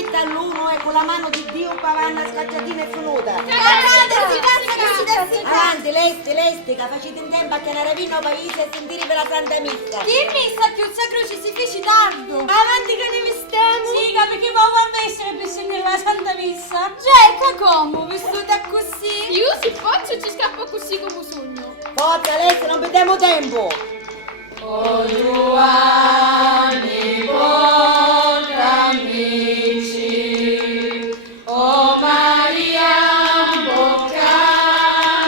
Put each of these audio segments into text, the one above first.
zitta all'uno e con la mano di Dio pavanna scacciatina e finita. Avanti, lesti, che facete in tempo a chiamare vino al paese e sentire per la Santa Missa. Dimmi, sta più croce si fece tardo. Avanti che ne stiamo. Sì, perché ma quando essere per sentire la Santa Missa? Cerca come, vestita così? Io se faccio ci scappo così come sogno. Forza, lesti, non perdiamo tempo. O Giovanni, amici, o Maria,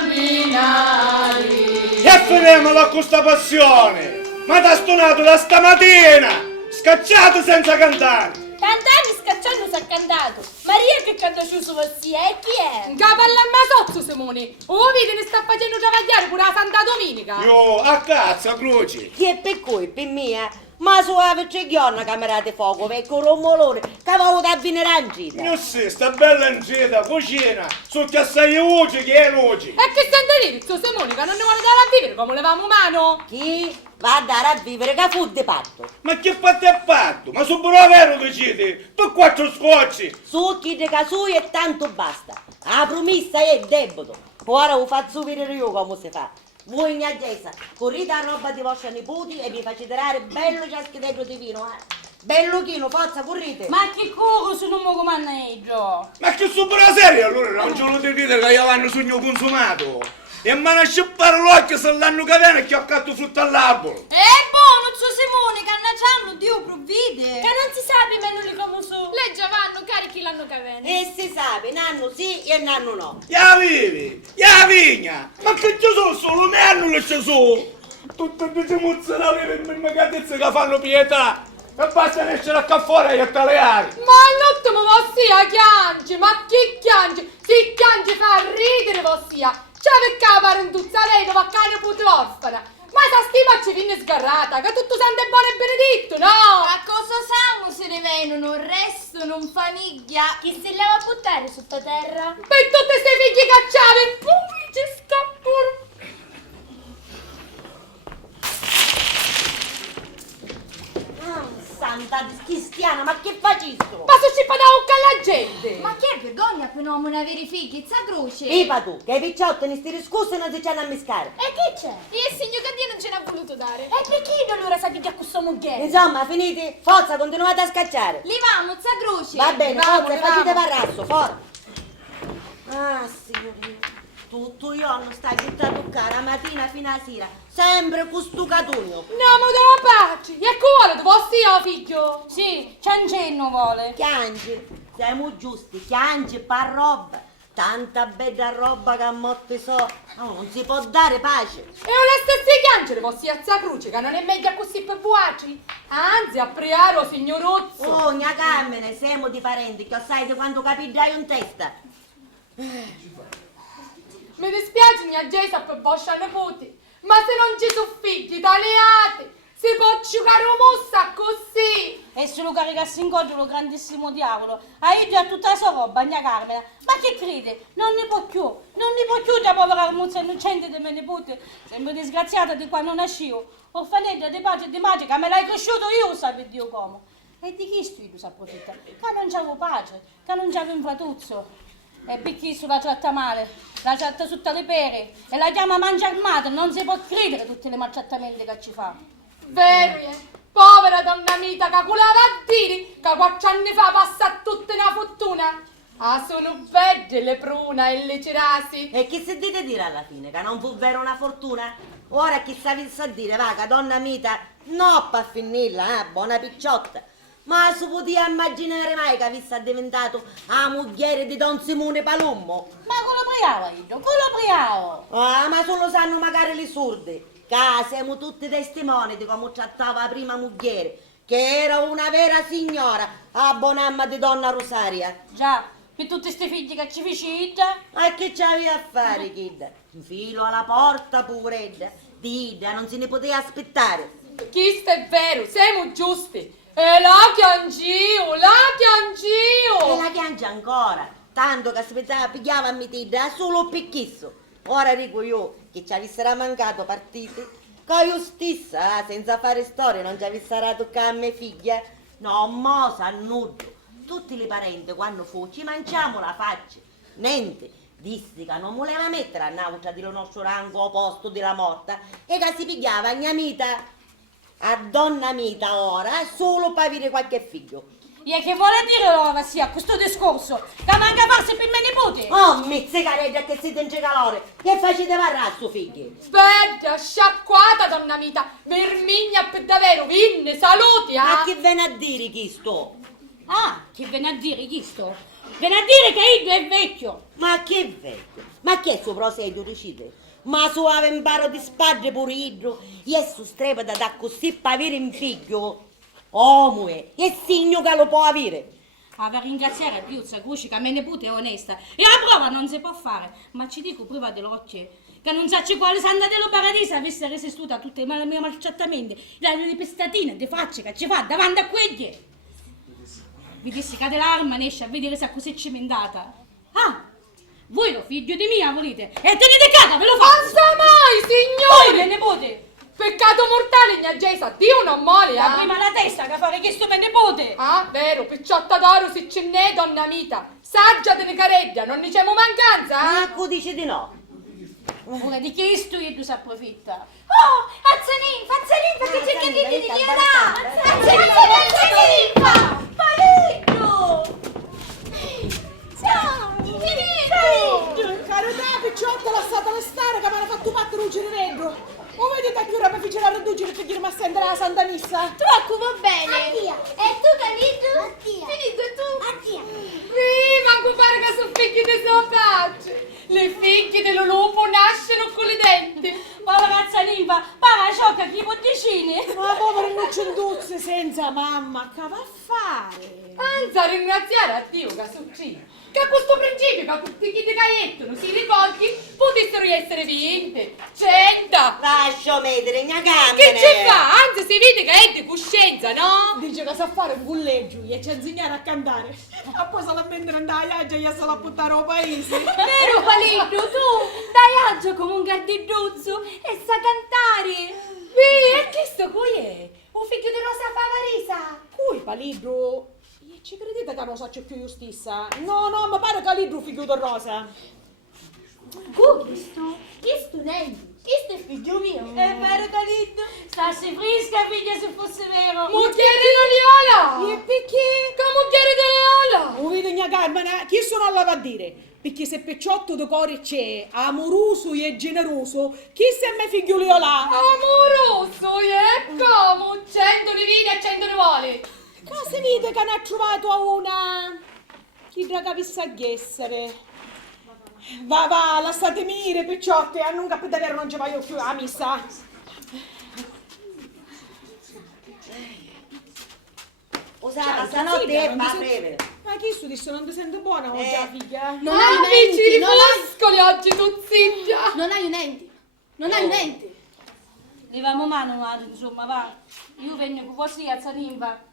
camminari. E finiamola con questa passione! Ma t'ha stonato da stamattina! Scacciato senza cantare! Tant'anni scacciando si è cantato. Maria che canta giù su Vassia, e chi è? Un capo all'ammasozzo, Simone. Oh, vedi, ne sta facendo travagliare pure la Santa Domenica. Io, a cazzo, croce! Chi è per colpa mia? Ma suave c'è ghionna camerate fuoco, vecchio romolone, che avevo da venire in gita. Io sì, sta bella in gita, cucina, sotto assai voce che è noce! E che sente dire, zio Simone, che non ne vuole dare a vivere come levamo umano? Chi va a dare a vivere che fu di patto? Ma che fatto è fatto? Ma sono pure vero che siete? Per quattro scocci! Su chi dica su e tanto basta. La promessa è debito. Ora vi faccio vedere io come si fa. Voi mia Gesa, correte a roba di vostri nipoti e vi faccio tirare bello ciaschitello di vino, eh? Bello chino, forza, correte. Ma che culo se non mi comanneggio? Ma che sono pure serio allora? Non ce lo devo dire che io l'hanno sogno consumato! E mi hanno scippare l'occhio se l'hanno catena e che ho catto frutto all'albero! Buono, zio Simone, cannacciarlo, Dio provvide. Che non si sa meno di come su. Le Giovanni carichi l'hanno cavene. E si sa, nanno sì e nanno no. Ya vivi! Ya vigna! Ma che ci sono solo me hanno le ci sono! Tutte queste mozzarelle per me magatezze che fanno pietà! E basta essere a fuori e taleare! Ma all'ultimo vostia chiange, ma che chiange? Si chiange fa ridere vostia. C'è perché la parentuzza lei va a cane puto orfana. Ma sa stima ci viene sgarrata, che tutto santo e buono e benedetto, no? A cosa sanno se ne vengono, il resto non famiglia. Chi se le va a buttare sottoterra? Per tutte ste figlie cacciave, pubblici scappano. Santa cristiana, ma che facisto? Ma se ci fa da bocca alla gente. Ma che vergogna per un uomo non avere figli, sa croce? Pipa tu, che i picciotti ne sti riscussi e non si c'hanno a miscare. E che c'è? E il signor Dio non ce l'ha voluto dare. E perché allora sa che a questo moglie? Insomma, finiti? Forza, continuate a scacciare. Levamo, sa croce. Va bene, Levamo, forza, levamo. facete barrasso, forza. Ah, signore mio. Tutto io non stai tutta a toccare, la mattina fino a sera. Sempre con stu catugno. Andiamo dalla pace. E cuore, tu vostia, figlio. Sì, Ciancenno vuole. Chiangi, siamo giusti, chiangi, par roba. Tanta bella roba che a motte so. No, non si può dare pace. E ora stessi chiangere vostia alza croce, che non è meglio così per buaci. Anzi, a priaro, signorozzo. Oh, mia Carmine, siamo di parenti, che sai di quando capigliai in testa. Mi dispiace, mia Gesa, per vostra nipoti, ma se non ci sono figli italiani, si può giocare mossa così. E se lo caricasse in coggio lo grandissimo diavolo, hai già tutta la sua roba, mia Carmela. Ma che crede? Non ne può più da povera armuzza innocente di mia nipote. Sembra disgraziata di quando nascevo. Orfanetta di pace e di magica, me l'hai cresciuto io, sape Dio come. E di chi studio si approfitta? Che non c'avevo pace, che non c'avevo infratuzzo. E perché la tratta male, la tratta sotto le pere e la chiama mangia armata, non si può credere tutti i maltrattamenti che ci fa. Vero, povera donna mita, che culava a dire che 4 anni fa passa tutta una fortuna. Ah, sono belle le pruna e le cerasi. E che si dite dire alla fine? Che non fu vero una fortuna? Ora chi sa dire, va, che donna mita, no per finirla, buona picciotta. Ma si poteva immaginare mai che avesse diventato la moglie di Don Simone Palummo? Ma con lo priavo io, con lo priavo. Ah, ma solo sanno magari le surde. Che siamo tutti testimoni di come trattava la prima moglie, che era una vera signora, a buon'amma di donna Rosaria. Già, per tutti sti figli che ci ficita. E che c'avevi a fare, kid? Filo alla porta, poveredda. Dida, non se ne poteva aspettare. Questo è vero, siamo giusti. E la chiangio, la chiangio. E la chiangia ancora, tanto che aspettava, pigliava a mitidda solo picchisso. Ora dico io che ci avessero mancato partite, che io stessa, senza fare storie, non ci avessero toccato a mia figlia. No, mo s'annudo. tutti i parenti quando fu ci mangiamo la faccia. Niente, dissi che non voleva mettere a nauta del nostro rango opposto della morta e che si pigliava a mia mita, a donna mita ora, solo per avere qualche figlio. E che vuole dire ora sia questo discorso? Che manca farsi per me nipote? Oh, mizzicareggia che siete in calore, che facete varrà suo figlio? Aspetta, sciacquata, donna mita, vermigna per davvero, vinne, saluti, Ma che viene a dire chi sto? Ah, che viene a dire chi sto? Viene a dire che Iddo è vecchio. Ma che vecchio? Ma che suo prosedio decide? Ma suave imparo di spadre pure idro, e su strepa da così per avere un figlio? Oh, e signo che lo può avere. Per ringraziare Dio, Cruci, che mia nipote è onesta. E la prova non si può fare. Ma ci dico prima dell'occhio, che non sa quale Santa dello Paradiso avesse resistuto a tutti i miei maltrattamenti, le pestatine, di facce che ci fa davanti a quelli. Vi dissi che l'arma ne esce a vedere se è così cimentata. Ah, voi lo figlio di mia volete? E tenete casa, ve lo faccio! Basta mai, Voi, signore! mia nipote! Peccato mortale, mia Gesa, Dio non mole, La prima la testa che fare chiesto mia nipote! Ah, vero, picciotta d'oro si ce n'è, donna mita. Saggia te ne careggia, non diciamo mancanza, Marco dice di no. Ora di che sto io si approfitta? Oh, Azzaninfa, che c'è che dite di là? Azzaninfa! Paletto! Ciao! Caro te, picciotta, lasciatela stare che mi hanno fatto battere un girereggo. O vedete che ora mi fece la radugine per dirmi a stendere la Santa Missa? Troppo va bene! Addio! E tu, Calito? Addio! Finito tu? Addio! manco pare che sono figli di sua faccia. Le figlie dello lupo nascono con i denti. Povera Azzaninfa, para sciocca chi può vicini. Ma povera Nuccenduzzi senza mamma, che va a fare? Anzi, a ringraziare a Dio che succede. Che a questo principio, che tutti chi di caiettano si ricordi, potessero essere vinte, 100. Lascio mettere, mia gamma. Che ci fa? Anzi, si vede che è di coscienza, no? Dice che sa fare un bulleggio e ci ha insegnato a cantare. E poi se la vendere andare a Iaggia e se la buttare al paese. Vero Paliddo, tu dai agio come un gardiduzzo e sa cantare. E questo qui è? Un figlio di Rosa Favarisa. Cui Palidro? E ci credete che non so c'è più giustizia? No, ma pare che Palidro figlio di Rosa. Questo Nelly, questo è figlio mio. È vero Caliddo? Stassi fresca figlia se fosse vero. Moglie Loliola! E perché? Che moglie di Loliola! Oh, vedi, mia Carmena, chi sono alla a dire? Perché se pecciotto di cuore c'è, amoroso e generoso, chi se me figliolio là? Amoroso, ecco! 100 di vino e 100 di vuole! Cosa vede che ne ha trovato a una? Chi da capisse a essere? Va, lasciatemi ire, picciotte, a non capire davvero non ci voglio più a missa. Usava stanotte e pa' breve. Ma chi stu disse non ti sento buona oggi, figlia? Non hai un Amici di enti, foscoli oggi tu zittia! non hai un enti, non hai un enti. Levamo mano, madre, insomma, va. Io vengo con voi, Azzaninfa.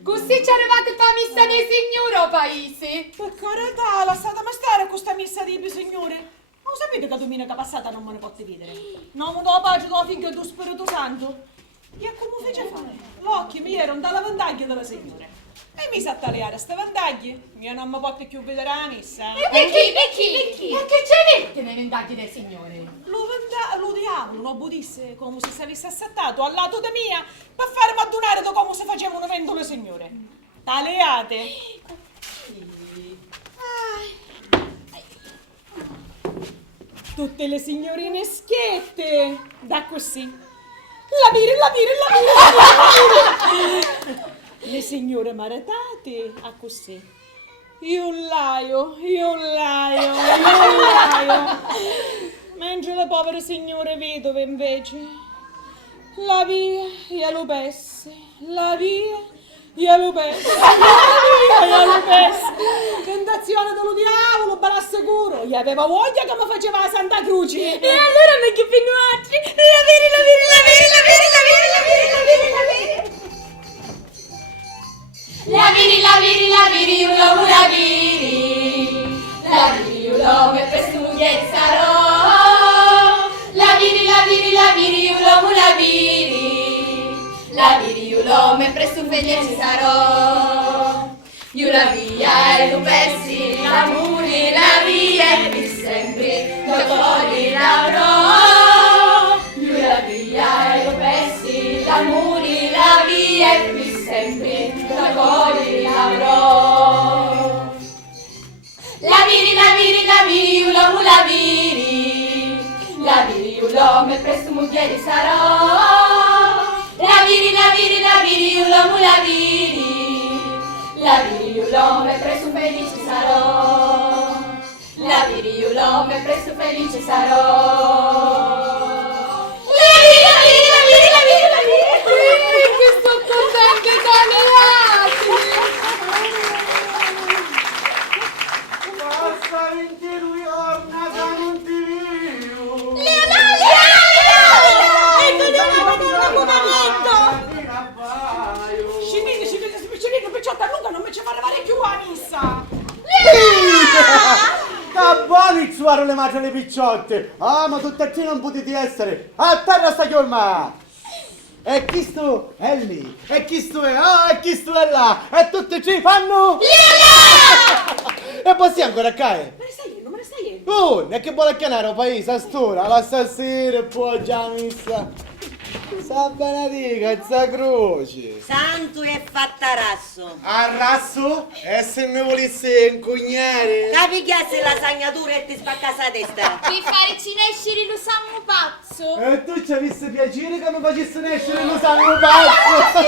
Così ci arrivate per missa dei signori o paese? Per carità, lasciatemi stare con questa missa di signore. Non sapete che domenica passata non me ne potete vedere? Non mi do la pace della figlia dello Spirito Santo. E come fece fare? L'occhio mi erano dalla ventaglia della signora. E mi sa tagliare queste ventaglie. Io non mi posso più vedere la messa. E chi? E che ci avete nelle indagini dei signori? Lo diavolo, non budisse come se avesse assettato al lato di mia per farmi addunare da come si facevano vendole signore. Taleate. Tutte le signorine schiette. Da così. La vire. Le signore maratate a così. Iullaio. Mentre le povere signore vedove invece. La via glielo pesse. Tentazione dello diavolo, ve l'assicuro. Gli aveva voglia che mi faceva la Santa Croce. E allora non che più altri. La viri, ulo, la viri, ulo, me per studiare La viri, ulo, la viri, ulo, me per studiare sarò. Io la via e lo pessi, l'amore, la via e mi sembri, da fuori l'avrò. Io la via e lo pessi, l'amore, la via e mi sembri, da fuori l'avrò. La viri, ulo, la viri. La viri, ulo, me presto muglieri sarò. La viri, ulo, la viri. La viriulo, me presto felice sarò. La viriulo, me presto felice sarò. La viri. Che sto contente con Basta 22 giorni che non ti vivo. Scendete, spicciolino, picciotta lunga, non mi ci fa arrivare più a missa. Che buoni suaro le madre le picciotte! Ah, ma tutte qui non potete essere! A terra sta chiorma! E chi sto è lì? E chi sto è? Ah, e chi sto è là? E tutte ci fanno? E poi si ancora a cae? Me ne stai iendo, me ne stai iendo. Oh, e che vuole chiamare un paese a stora? La stasera e poi già messa! Sa benedica, za croce! Santo e fattarasso. Arrasso? E se mi volesse incognare? Capi che se la sagnatura e ti spacca la testa. Per fare cinescere lo sanno pazzo. E tu ci avessi piacere che mi facesse nascere lo sangue pazzo!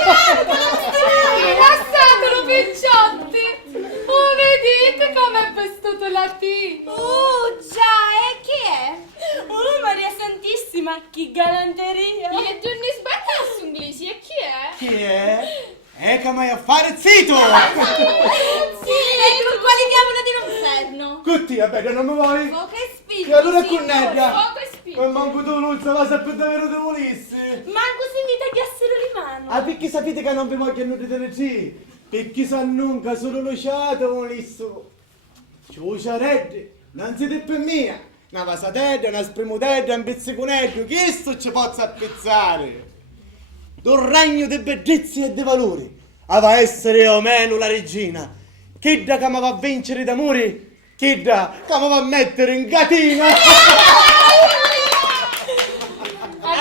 Lasciatelo, picciotti! Oh, vedete com'è vestito latino! Già, e chi è? Oh, Maria Santissima, che galanteria! Gli tu ne sbattasse inglesi, e chi è? Chi è? Che mai a fare zitto! Sì, ecco quali diavolo di l'inferno. Tutti, vabbè, non mi vuoi? Fuoco e spirito. E allora signore, connedia! Fuoco e spirito. E manco tu non sapete davvero te volessi! Manco se mi tagliassero le mani! Ah, perché sapete che non vi voglio nutrire ci? Perché s'annunca solo lo ciato volessi! Ciuciaredde, non siete per mia! Una pasatedda, una spremutedda, un pizziconello, che sto ci posso appezzare? D'un regno di bellezza e di valori, va essere o meno la regina, che da che mi va a vincere d'amore, che da che mi va a mettere in gatina. A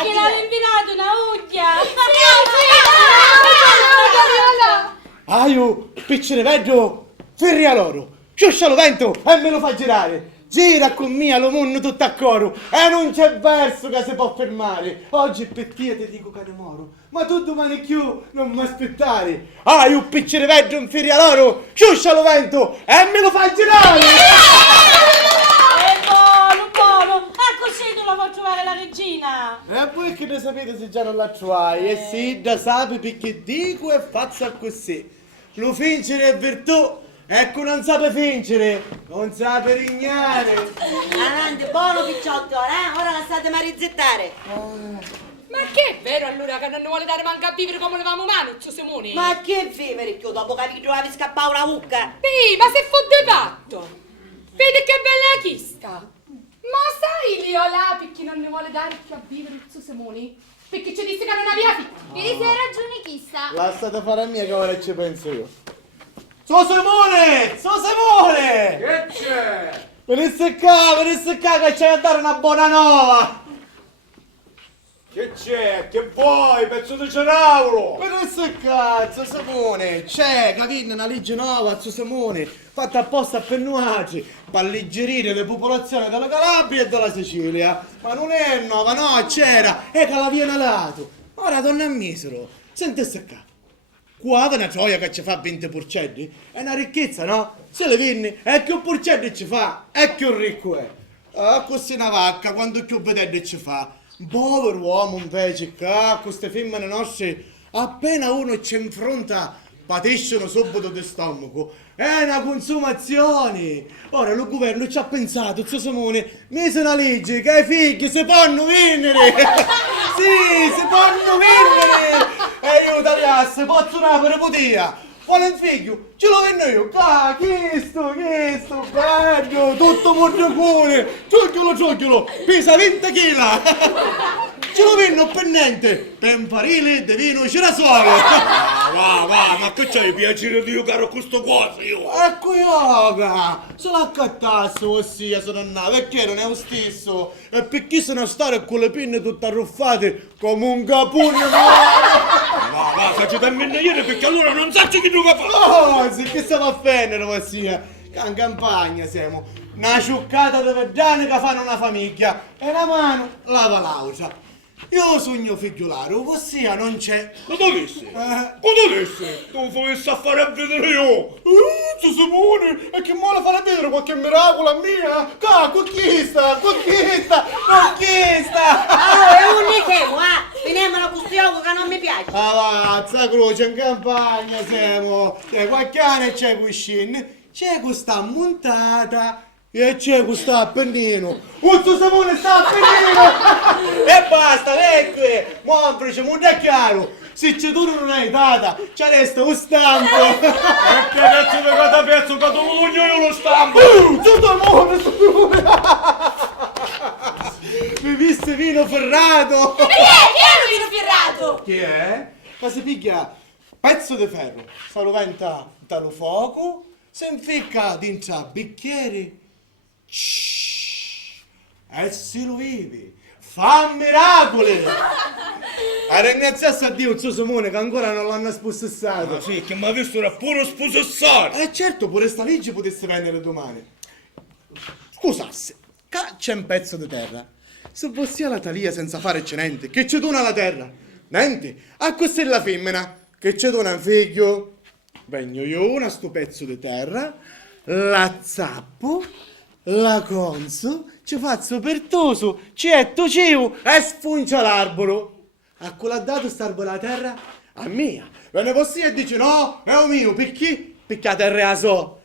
chi l'ha invitato una uglia? Ah, io, piccine vedo, ferri loro, scioscia lo vento e me lo fa girare. Gira con me lo mondo tutto a coro e non c'è verso che si può fermare. Oggi per te ti dico che ne moro, ma tu domani più non mi aspettare. Ah, io piccine vedo un ferri loro, scioscia lo vento e me lo fa girare. Buono! Ah, così tu la vuoi trovare la regina! E voi che ne sapete se già non la trovai? E sì, da sape perché dico e faccio così. Lo fingere è virtù. Ecco, non sape fingere, non sape rignare. Avanti, buono picciotto, ora la state marizzettare. Ma che è vero allora che non ne vuole dare manca a vivere come volevamo umano, zio Simone? Ma che vivere più dopo che vi trovavi scappare una mucca? Sì, ma se fu de patto! Vedi che bella chista! Ma sai Lio là perché non ne vuole dare più a vivere il zio Simone? Perché ci disse che non aveva figli! Vedi se hai ragione chissà. Lasciate fare a mia che ora ci penso io. So Simone! Che c'è? Venisse qua che c'è da dare una buona nuova! Che c'è? Che vuoi? Pezzo di ceravolo! Venisse qua, Zio Simone! C'è, capito, una legge nuova, Zio Simone, fatta apposta per noi, per alleggerire le popolazioni della Calabria e della Sicilia. Ma non è nuova, no, c'era, è che la viene lato. Ora, donna misero, sentisse qua. Qua è una gioia che ci fa 20 porcelli, è una ricchezza, no? Se le viene, e più porcelli ci fa, e più ricco è. Ah, così una vacca, quando più vedete ci fa. Un povero uomo invece, che queste femmine nostre, appena uno ci infronta, patiscono subito di stomaco. È una consumazione. Ora lo governo ci ha pensato, zio Simone, mise una legge che i figli si possono vendere. Sì, si possono vendere. E io tagliasse, posso una per potia. Vuole un figlio, ce lo vendo io. Ah, che sto, bello, tutto mordiocone. Giogliolo, pesa 20 kg. Ce lo venno per niente, per imparire di vino girasole. Va, ma che c'hai piacere di giocare a questo cosa io? Ecco yoga, se l'accattasse ossia se non ha, perché non è lo stesso? E perché se ne stare con le pinne tutte arruffate come un capone? Va, faccio terminare ieri perché allora non so che tu fa. Oh, se che stiamo a fare ossia? Che in campagna siamo, una ciuccata di veggiani che fanno una famiglia e la mano lava l'ausa. Io sogno figliolaro, ossia non c'è. Ma dove sei? Cosa adesso? Tu fossi a fare a vedere io. Su Simone, e che mola fare a vedere qualche miracolo a mia? Conquista! Oh, è un nichemo, finiamo la custione che non mi piace. Avanza, croce, in campagna siamo. C'è qualche anno e c'è cuscino, c'è questa montata. E c'è questo Appennino! Uzzo Simone sta Appennino! E basta, ecco! Complice, molto chiaro! Se c'è tu non hai data, c'è resta un stampo! E che pezzo di cada pezzo che tu voglio io lo stampo! Tutto il mondo! Mi viste vino ferrato! Chi è lo vino firrato? Chi è? Ma si piglia pezzo di ferro, se lo venta dallo fuoco, si inficca dentro bicchieri. E se lo vivi, fa miracoli! A ringraziarsi a Dio, zio Simone, che ancora non l'hanno spossessato. Ma sì, che mi ha visto era pure spossessato! Certo, pure sta legge potesse venire domani. Scusasse, c'è un pezzo di terra. Se fossi alla talia senza fare niente, che ci dona la terra? Niente, a questa è la femmina, che ci dona un figlio. Vengo io una sto pezzo di terra, la zappo, la conso, ci faccio pertoso, cietto ciu e sfuncia l'arbolo. A quello ha dato st'arbolo alla terra? A mia. Ve ne possiamo e dice no, è un mio, perché? Perché la terra la so.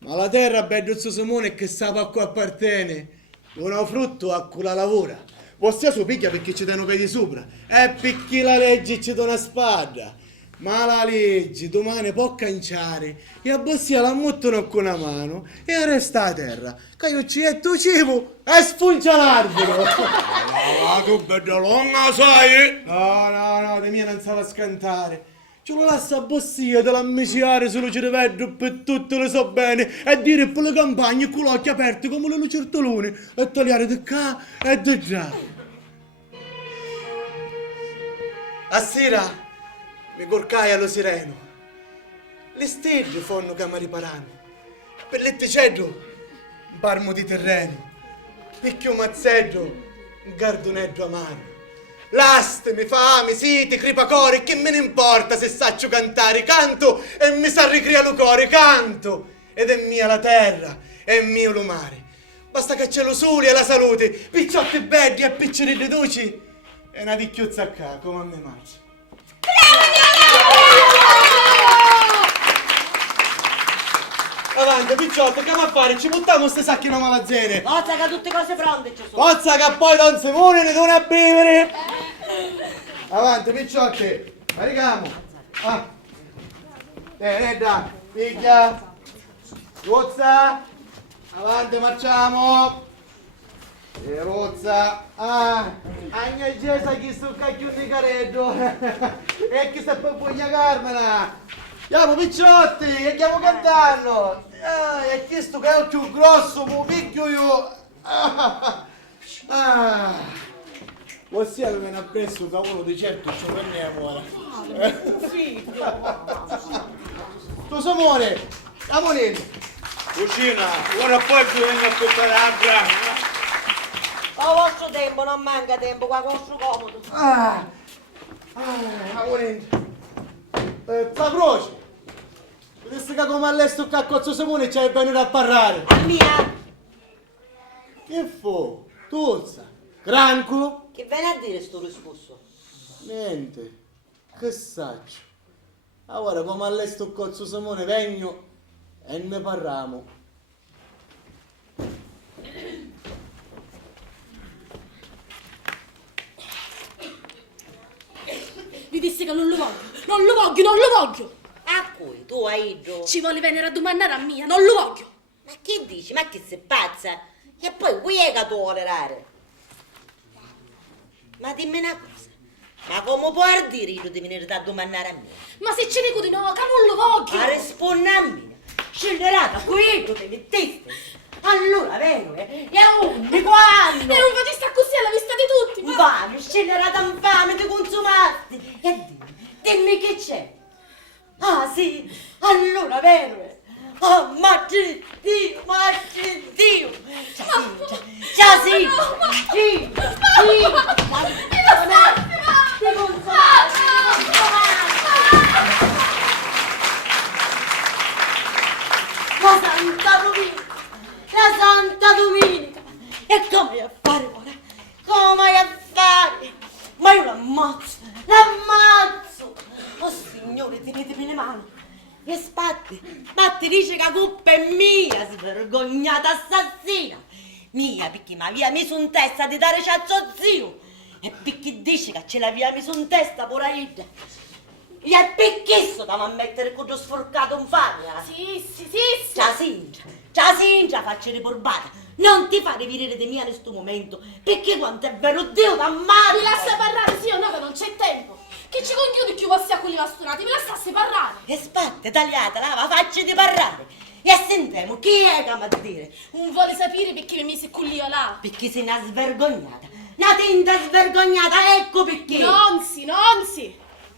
Ma la terra, bello zio Simone, che sa a cui appartiene. Dona frutto a cui la lavora. Vostia su picchia perché ci danno piedi sopra. E perché la legge ci dà una spada. Ma la legge domani può canciare e a Bossia la muttono con una mano e resta a terra. Che io ci e tu cibo e sfuncia l'arbolo. Ah, tu bella longa sai! No, di mia non sa scantare. Ce lo lascia a Bossia da l'ammiciare sullo cervello per tutto lo so bene e dire per le campagne con l'occhio aperto come le lucertoloni e tagliare di qua e di là. A sera mi corcai allo sireno. Le stelle fanno che mi riparano. Per l'etticello un parmo di terreno. Picchio un mazzeggio, un gardonetto amaro. Lastemi, fame, siti, cripacori, che me ne importa se saccio cantare, canto e mi sa ricria lo cuore, canto. Ed è mia la terra, è mio lo mare. Basta che c'è lo sole e la salute, picciotti belli e picciolini dolci e una vicchiuzza a ca, come a me mangia. Avanti, picciotti, che a fare? Ci buttiamo queste sacche in una magazzine. Forza che tutte cose pronte ci sono. Forza che poi Don Simone ne dona a bere. Avanti, picciotti, carichiamo. Redda, piglia, rozza, avanti, marciamo. E rozza. Agna Gesa chi sto cacchio di careddo. E chi sta per pugna Carmena. Andiamo picciotti, e andiamo cantando. E questo che è il più grosso, mo picchio io. Ossia che viene appresso cavolo di certo ci prendiamo ora. Tu Simone, Amolino. Cucina, ora poi ti vengo a toccare l'altra. Ho vostro tempo, non manca tempo, qua vostro comodo. Amolino. La croce. Vedessi che come all'esto che a Cozzo Simone c'è venuto a parlare. A mia, Che fu? Tuzza? Granco? che viene a dire sto riscosso? Niente. Che saccio? Ora come all'esto Cozzo Simone vengo e ne parliamo. Vi disse che non lo voglio. A cui? Tu hai ido? Ci vuole venire a domandare a mia, non lo voglio. Ma che dici? Ma che sei pazza? E poi qui è che tu tollerare? Ma dimmi una cosa. Ma come puoi dire io di venire a domandare a me? Ma se ci dico di no, che non lo voglio! Ma rispondi a me. Scellerata, qui tu ti mettesti. Allora, vero, e di quando? E non vedi sta così alla vista di tutti! Ma... Infame, scellerata infame, ti consumasti. E dimmi che c'è. Ah, sì, allora, vero. Oh, ma c'è Dio, ma c'è Dio! Giacinta! La Santa Domenica! E come vai a fare ora? Come vai a fare? Ma io l'ammazzo! Oh signore, tenetemi le mani! E spatti, dice che la colpa è mia, svergognata assassina! Mia, perché mi aveva messo in testa di dare ciazzo a zio! E perché dice che ce l'aveva messo in testa, poraida! E perché sto da mettere quello sforcato in famiglia? Sì. Giacinta, faccio riporbata! Non ti fare venire di mia in questo momento, perché quanto è vero Dio t'ammazza! Mi lascia parlare, sì o no, che non c'è tempo! Che ci conchiudi più vostri a quelli bastonati, mi lasciasse parlare! E spatte, tagliata, lava, facci di parlare! E sentiamo, chi è che mi a dire? Non vuole sapere perché mi mise qui là! Perché sei una svergognata! Una tinta svergognata, ecco perché! Non si!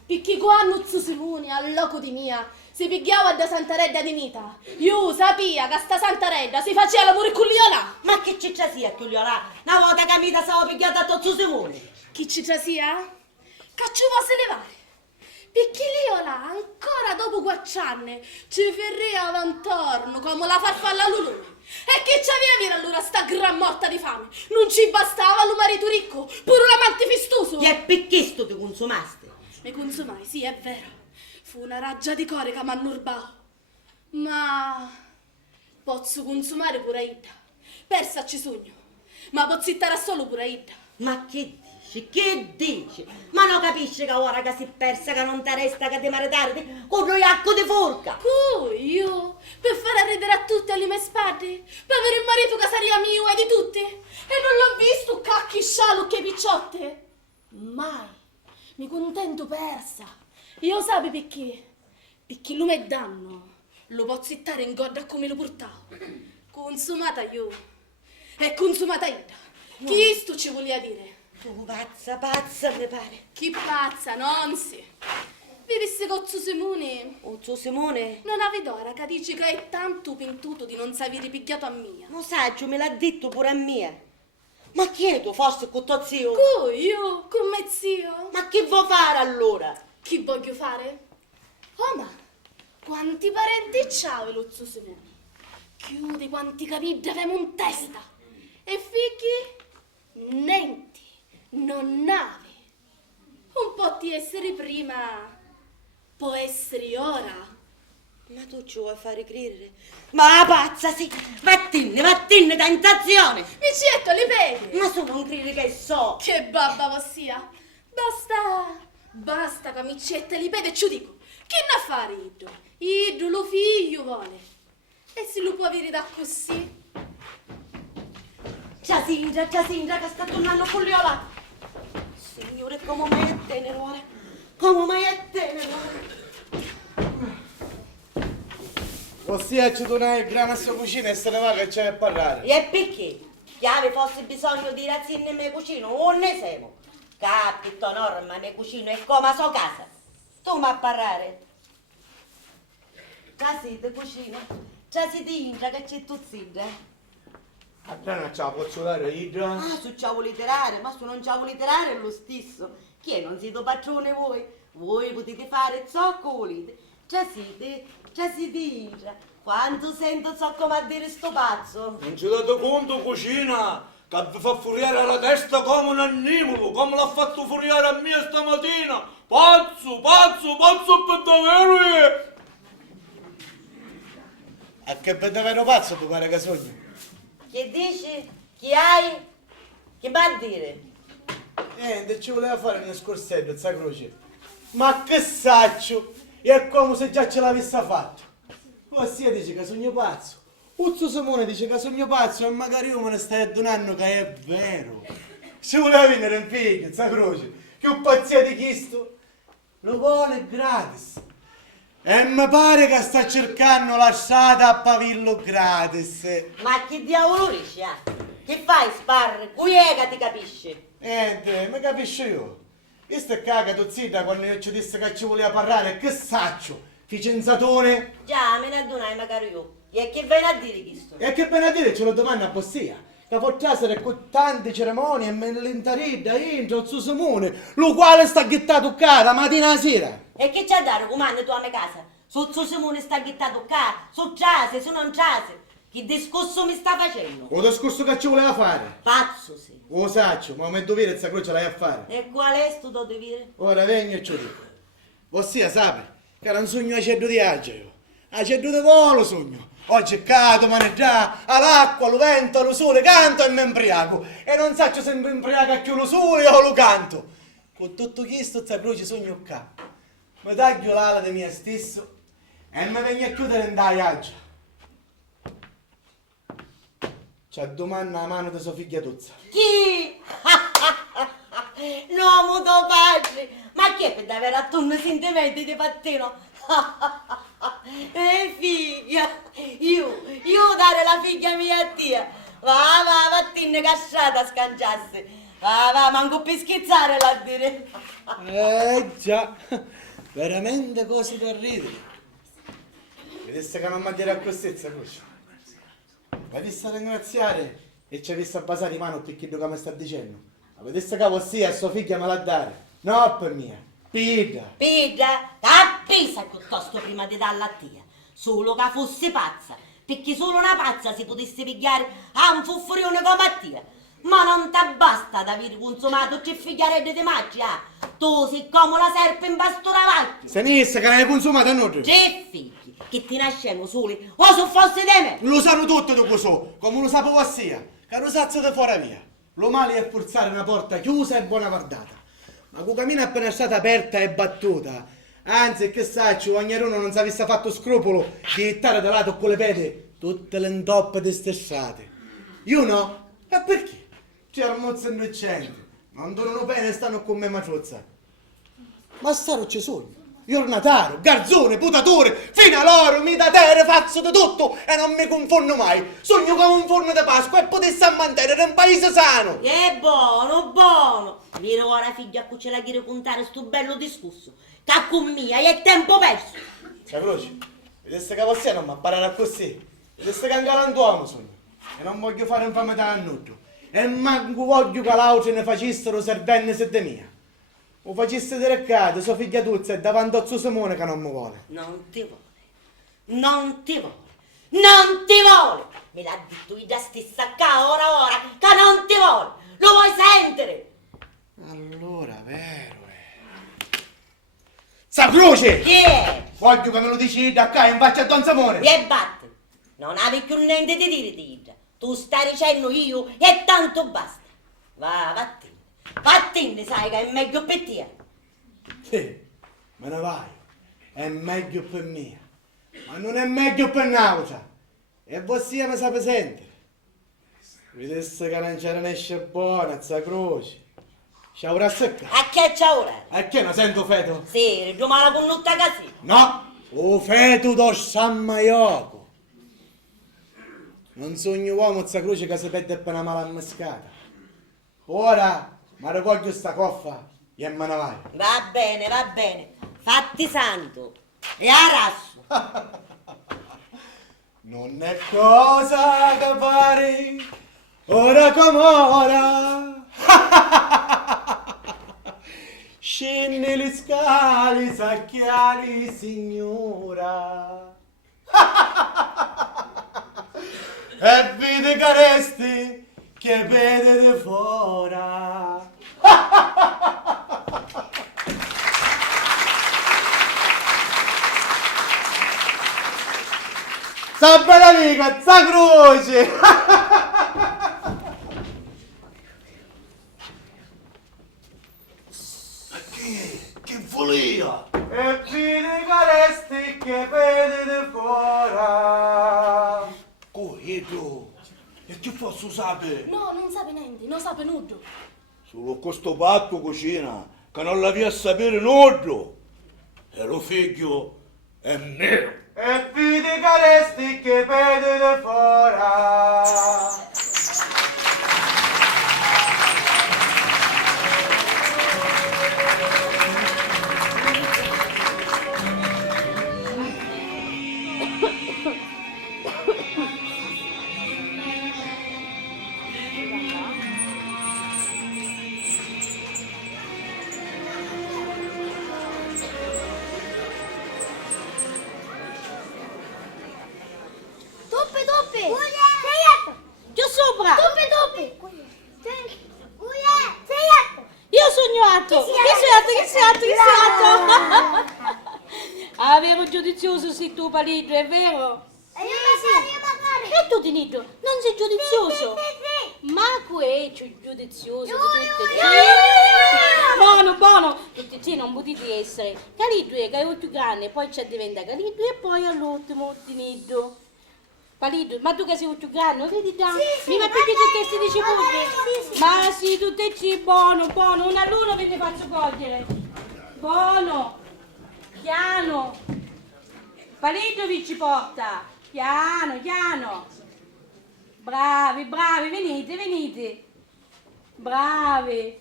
Perché quando Zio Simone, al loco di mia, si pigliava da Santaredda di Mita, io sapia che sta Santaredda si faceva l'amore con là! Ma che ciccia sia con là? Una volta che Mita stava pigliata a Tozzo Simone! Chi ci sia? Che ci posso levare? Perché lì là, ancora dopo 4 anni, ci ferreava intorno come la farfalla Lulù. E che c'aveva allora sta gran morta di fame? Non ci bastava lo marito ricco, pure un amante festoso. E perché sto ti consumaste? Mi consumai, sì, è vero. Fu una raggia di core che m'hanno rubato. Ma posso consumare pure Ida. Persa ci sogno. Ma posso zittare solo pure Ida. Ma che dici? Che dici? Ma non capisci che ora che si è persa, che non ti resta che ti maritare con lo iacco di forca? Io? Per far ridere a tutti alle mie spalle? Per avere il marito che sarebbe mio e di tutti? E non l'ho visto cacchi scialo che picciotte? Mai. Mi contento persa. Io sapi perché? Perché lui mi danno. Lo posso zittare in godda come lo portavo. Consumata io. E consumata Ida. Chi sto ci voleva dire? Tu pazza, mi pare. Chi pazza, non si. Vivesse con Zio Simone. O Zio Simone? Non avevi d'ora che dici che è tanto pentuto di non sapere pigliato a mia. Non saggio, me l'ha detto pure a me. Ma chi è tu forse con tuo zio? Io? Con me zio? Ma che vuoi fare allora? Chi voglio fare? Oh ma, quanti parenti c'ave lo Zio Simone? Chiudi quanti capigli avevamo in testa. E figli? Nenti, non navi. Un po' di essere prima, può essere ora. Ma tu ci vuoi fare credere? Ma pazza, sì! Vattene, tentazione! Mi getto le pene! Ma tu non credi che so! Che babba vossia! Basta che mi getta le pene e ci dico! Che ne fare Iddo? Iddo lo figlio vuole! E se lo può avere da così? Giacinta, che sta tornando con là! Signore, come mai è tenero ora? Come mai è tenero? Ossia ci dona il grano a sua cucina e se ne va che c'è a parlare. E perché? Chiave fosse bisogno di razzine in mia cucina, o ne siamo? Capito, norma, mia cucina è come a sua casa. Tu mi a parlare. Già si di cucina, già si di Indra che c'è tu zidra. A te non ce la posso dare, Idra? Ah, su ciavo letterare, ma su non ciavo letterare è lo stesso. Chi è? Non siete padrone voi? Voi potete fare ciò che volete. Già si dice. Quando sento so come a dire sto pazzo. Non ci date conto, cucina, che vi fa furiare la testa come un animalo, come l'ha fatto furiare a me stamattina. Pazzo per davvero! A che per davvero pazzo tu pare che sogni? Che dici? Chi hai? Che va a dire? Niente, ci voleva fare uno scorsetto, sa croce. Ma che saccio! E come se già ce l'avesse fatto. Ossia dice che sogno pazzo. Uzzo Simone dice che sogno pazzo e magari io me ne stai adunando che è vero. ci voleva venire in figlio, sa croce, più pazzia di chisto, lo vuole gratis. E mi pare che sta cercando la strada a Pavillo gratis. Ma che diavolo dici, Che fai, Spar? Qui è che ti capisci? Niente, mi capisci io. Questo è caga, tu zita, quando io ci disse che ci voleva parlare, che saccio? Ficenzatone? Già, me ne adunai magari io. E che viene a dire questo? E che bene a dire, ce lo domani a Bossia. Che portasero con tante cerimonie e me l'intaridda, entro, su Simone, lo quale sta ghittato qua da mattina a sera. E che c'è da dare, comando tu a me casa? Su Simone sta ghittato qua, su Ciase, su non Ciase. Che discorso mi sta facendo? O discorso che ci voleva fare? Pazzo sei. Lo saccio, ma come dovere sta croce l'hai a fare. E qual è sto dovere? Ora vengo e ci dico. Ossia, sape, che era un sogno a ceddo di aggia io. A ceddo di volo sogno. Oggi è cato, maneggià, all'acqua, lo vento, lo sole, canto e mi imbriaco. E non saccio se mi imbriaco più lo sole o lo canto. Con tutto questo, sta croce sogno qua. Mi taglio l'ala di mia stesso e mi vengo a chiudere in aggia. C'ha domanda a mano di sua figlia Tuzza. Chi? No, muto padre. Ma chi è per davvero a tu sentimenti di pattino? Figlia, io dare la figlia mia a te. Va, vattene casciata scanciasse. Va, manco per schizzare la dire. Già, veramente cose per ridere. Vedesse che non mi ha detto a costezza, così. Vedesse a ringraziare e ci avesse a basare in mano per quello che mi sta dicendo. Ma vedesse che sia a sua figlia me la dare. No per mia, pida. Pida, appesa piuttosto prima di darla a te. Solo che fosse pazza, perché solo una pazza si potesse pigliare a un fuffurione come a te. Ma non ti basta da aver consumato tre figliarelle di magia. Tu sei come la serpe in bastura vacchia. Se ne che ne hai consumato a noi. Tre figli che ti nascevano soli o se fosse di me. Lo sanno tutto dopo so, come lo sapevo sia. Che lo sazzo da fuori via. Lo male è forzare una porta chiusa e buona guardata. Ma con cammino appena stata aperta e battuta. Anzi, che saccio, ognuno non si avesse fatto scrupolo di ittare da lato con le pede tutte le intoppe di stessate. Io no? E perché? C'è armozzo innocente. Non durano bene e stanno con me maciozza. Ma staro ci sono. Giornataro, garzone, putatore, fino all'oro, mitatere, faccio di tutto e non mi confondo mai. Sogno come un forno di Pasqua e potessi mantenere un paese sano. È buono, buono. Mira ora figlia a cui ce la chiede contare sto bello discorso. Che con mia è tempo perso. Sa croce, vedesse che vostè non mi apparerà così. Vedesse che anche l'antuomo sogno. E non voglio fare infame da annuccio. E manco voglio che l'altro ne facessero servenne sede mia. O facesse di reccato, sua figlia Tuzza è davanti a suo Simone che non mi vuole. Non ti vuole, non ti vuole, non ti vuole. Me l'ha detto io stessa qua, ora, che non ti vuole. Lo vuoi sentire? Allora, vero è. Sa croce! Chi è? Voglio che me lo dici da qua in faccia a Don Simone. E batte. Non avevi più niente da dire, Tigre. Tu stai dicendo io e tanto basta. Va, vattene. Vattene, sai che è meglio per te. Sì, me ne vai. È meglio per me. Ma non è meglio per un'altra. E voi sia mi sa presente. Vedesse che non c'era nesce buona, sa croce. Ci avrà secca. A che c'è ora? E che non sento feto? Sì, rigiumala con tutta così. No, o feto do San Maiocco. Non sogno uomo sa croce che si perde appena male ammascata. Ora mi raccoglio sta coffa e me ne vai. Va bene. Fatti santo. E arasso. Non è cosa che fare, ora come ora. Scendi le scale, sacchiali, signora. E vede che resti, che vede di fora. Sa bella amica, sa croce! Che follia! E vede che resti, che vede di fora. Corredo! E che posso sapere? No, non sa niente, non sa nulla. Solo questo patto cucina, che non la via sapere nudo. E lo figlio è mio. E vedi caresti che vedi fuori. Tuppe, tuppe! Seiato! Giù sopra! Tuppe, tuppe! Seiato! Io sognato! Chi sei atto? Ah, vero giudizioso sei tu, Palito, è vero? E tu, Tinito, non sei giudizioso? Ma questo è giudizioso di tutte buono, buono! Tutti non potete essere. Calito è che è più grande, poi c'è diventa Calito e poi all'ultimo Tinito. Palito, ma tu che sei più grande, vedi da? Mi va più che si dice pure? Ma sì, tutti e ci, buono, buono, uno all'uno ve ne faccio cogliere. Buono, piano. Palito vi ci porta, piano, piano. Bravi, bravi, venite, venite. Bravi.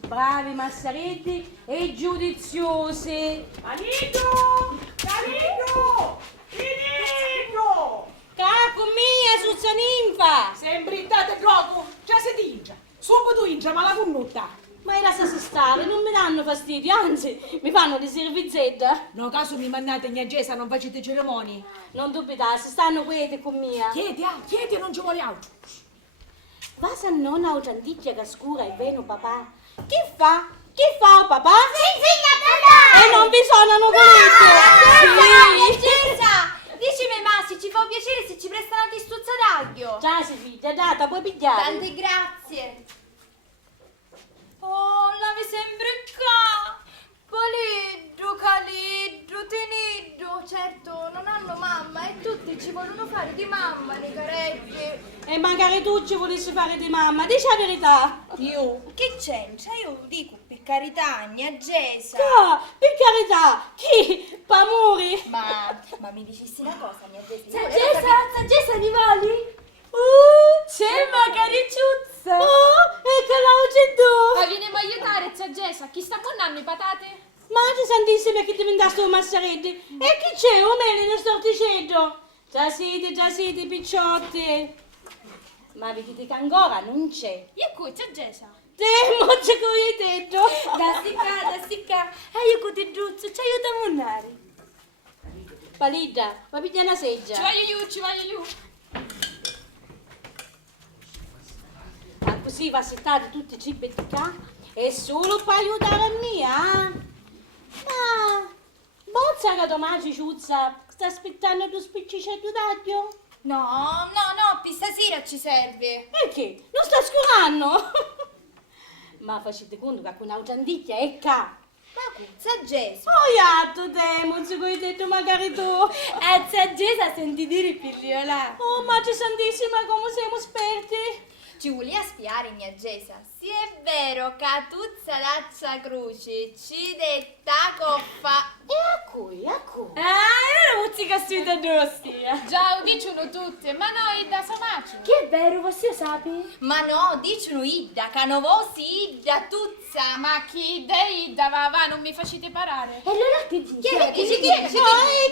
Bravi Massaretti e giudiziose. Palito! Palito! Finito! Caco mia, Suzza Ninfa! Sembri date gioco, già si dice. Subito ingia, ma la connotta. Ma era sa stare, non mi danno fastidio, anzi, mi fanno di servizetta. No caso mi mandate in Gesa, non facete cerimonie. Non dubitare, se stanno quieti con mia. Chiedi, non ci vuole altro. Va se non ha un'anticchia che scura il veno papà. Chi fa? Chi fa, papà? E non vi suonano quelli. Gesa! Dicimi Massi, ci fa un piacere se ci presta una testuzza d'aglio. Già, si figlia, data, puoi pigliare. Tante grazie. Oh, la mi sembra qua. Paliddo, caliddo, tiniddo. Certo, non hanno mamma e tutti ci vogliono fare di mamma, nei caretti. E magari tu ci volessi fare di mamma, dici la verità. Io? Che c'entra? Io dico per carità, mia Gesa. Per carità, chi? Pamuri? Ma mi dicessi una cosa, mia Gesa? Gesa Nivali? C'è magari ciuzza. Oh, e che l'ho tu? Ma vieni a aiutare, zia Gesa, chi sta condando i patate? Ma ti sentisse perché diventaste un massaretti? E chi c'è? Un mele ne sto dicendo. Già siete, picciotti. Ma vedete che ancora non c'è. E qui, zia Gesa? Te, mozza che hai detto. Da sicca. E io con te giuzzo, ci aiuta a munare. Palida, ma piglia una seggia. Ci voglio io. Ma così va settati tutti i cibi di qua. E solo per aiutare a mia. Ma, bozza che domani ciuzza. Sta aspettando tu spiccicetto d'aglio? No, per stasera ci serve. Perché? Non sta scurando? Ma facete conto che con un'altra anticchia è qua. Ma zia Gesa. Oh, iatto te, mozzo che hai detto magari tu. Zia Gesa senti dire pigliola. Oh, ma ci santissima come siamo esperti. Ci vuoi a spiare, mia Gesa? Sì, è vero che tuzza laccia croce ci detta coffa. E a cui? Era musica sui da nostri. Già, lo dicono tutti, ma noi da Samaci. Che è vero, você sapi? Ma no, dicono Idda, che non vosi Idda tuzza. Ma chi dei va, non mi facete parare. E allora che dici? Chi No,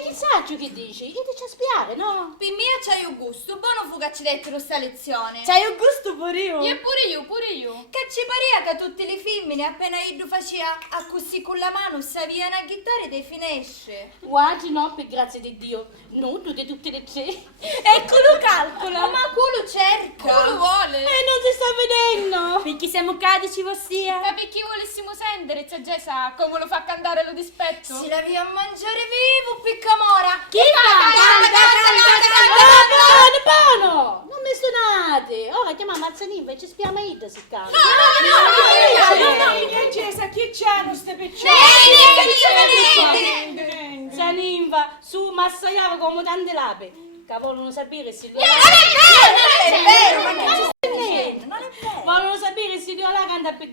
chissà che dici? Che dici a spiare, no? Per me c'hai un gusto, buono fu che ci dettero sta lezione. C'hai un gusto pure io. E pure io. Che ci parea che tutte le femmine appena Iddu faceva a così con la mano sapiano a chitarra dei finesce. Guardi, no, per grazia di Dio. No, tutte le tre. Eccolo calcola. Ma quello cerca. Quello vuole. Non si sta vedendo. Perché siamo cadici vostia? Ma per chi volessimo sentire, zia Gesa, come lo fa cantare lo dispetto? Si la via a mangiare vivo, piccamora. Chi Buono! Non mi stonate! Ora chiamiamo Marzaniva e ci spiamo Ida se cade. In Gesa, chi c'è queste piccine? Zaninva, su massaiava come tante lape. Che vogliono sapere se lui... Non è vero, ma che ci stai dicendo? Non è vero. Vogliono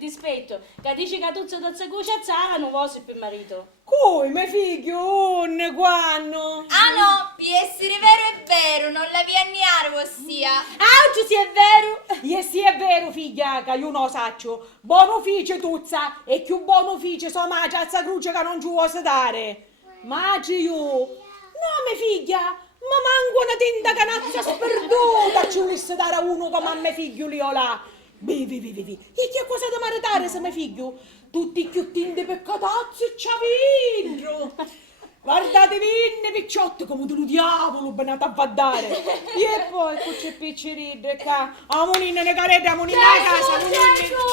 dispetto, che dici che tu sei cuciazzara, non vuoi per marito. Come figlio, onne quando? Ah no, per essere vero, non la viennare ossia. Ah, oggi sì è vero! E sì è vero figlia, che io non saccio. Buono fice tuzza, e più buono fice so mangia alza croce che non ci vuoi dare. Mangi io. No, me figlia, ma manco una tenda canazza sperduta ci volesse dare a uno come a me figlio lì o là. Bevi. E che cosa da maritare se me figlio? Tutti più tinte peccatazzi e c'avindro. Guardatevi inne picciotti come tu diavolo benata a vaddare. E poi qui c'è picceride qua. Amonina ne carete, amonina ne casa, amonina. Gesù,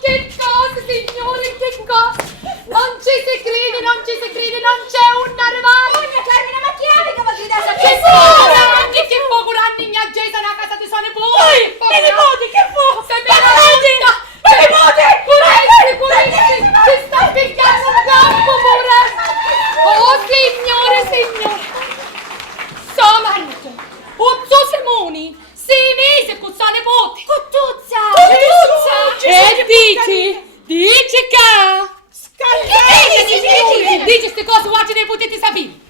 che cosa, signore, che cosa? Non ci si crede, non c'è un narvato. Carmine, ma chi è che va a gridare a Che buona! Che poco anni mia Gesa nella casa di suo nipote! Che nipoti, che vuoi? Sei meraviglia! Ma nipote! Curesti! Ci sta picchiando un campo pure! Oh signore! So marito! Uzzo Simoni! 6 mesi con sua nipote! Cuttuzza! E dici che... Dici ste cose, guardi, ne potete sapere!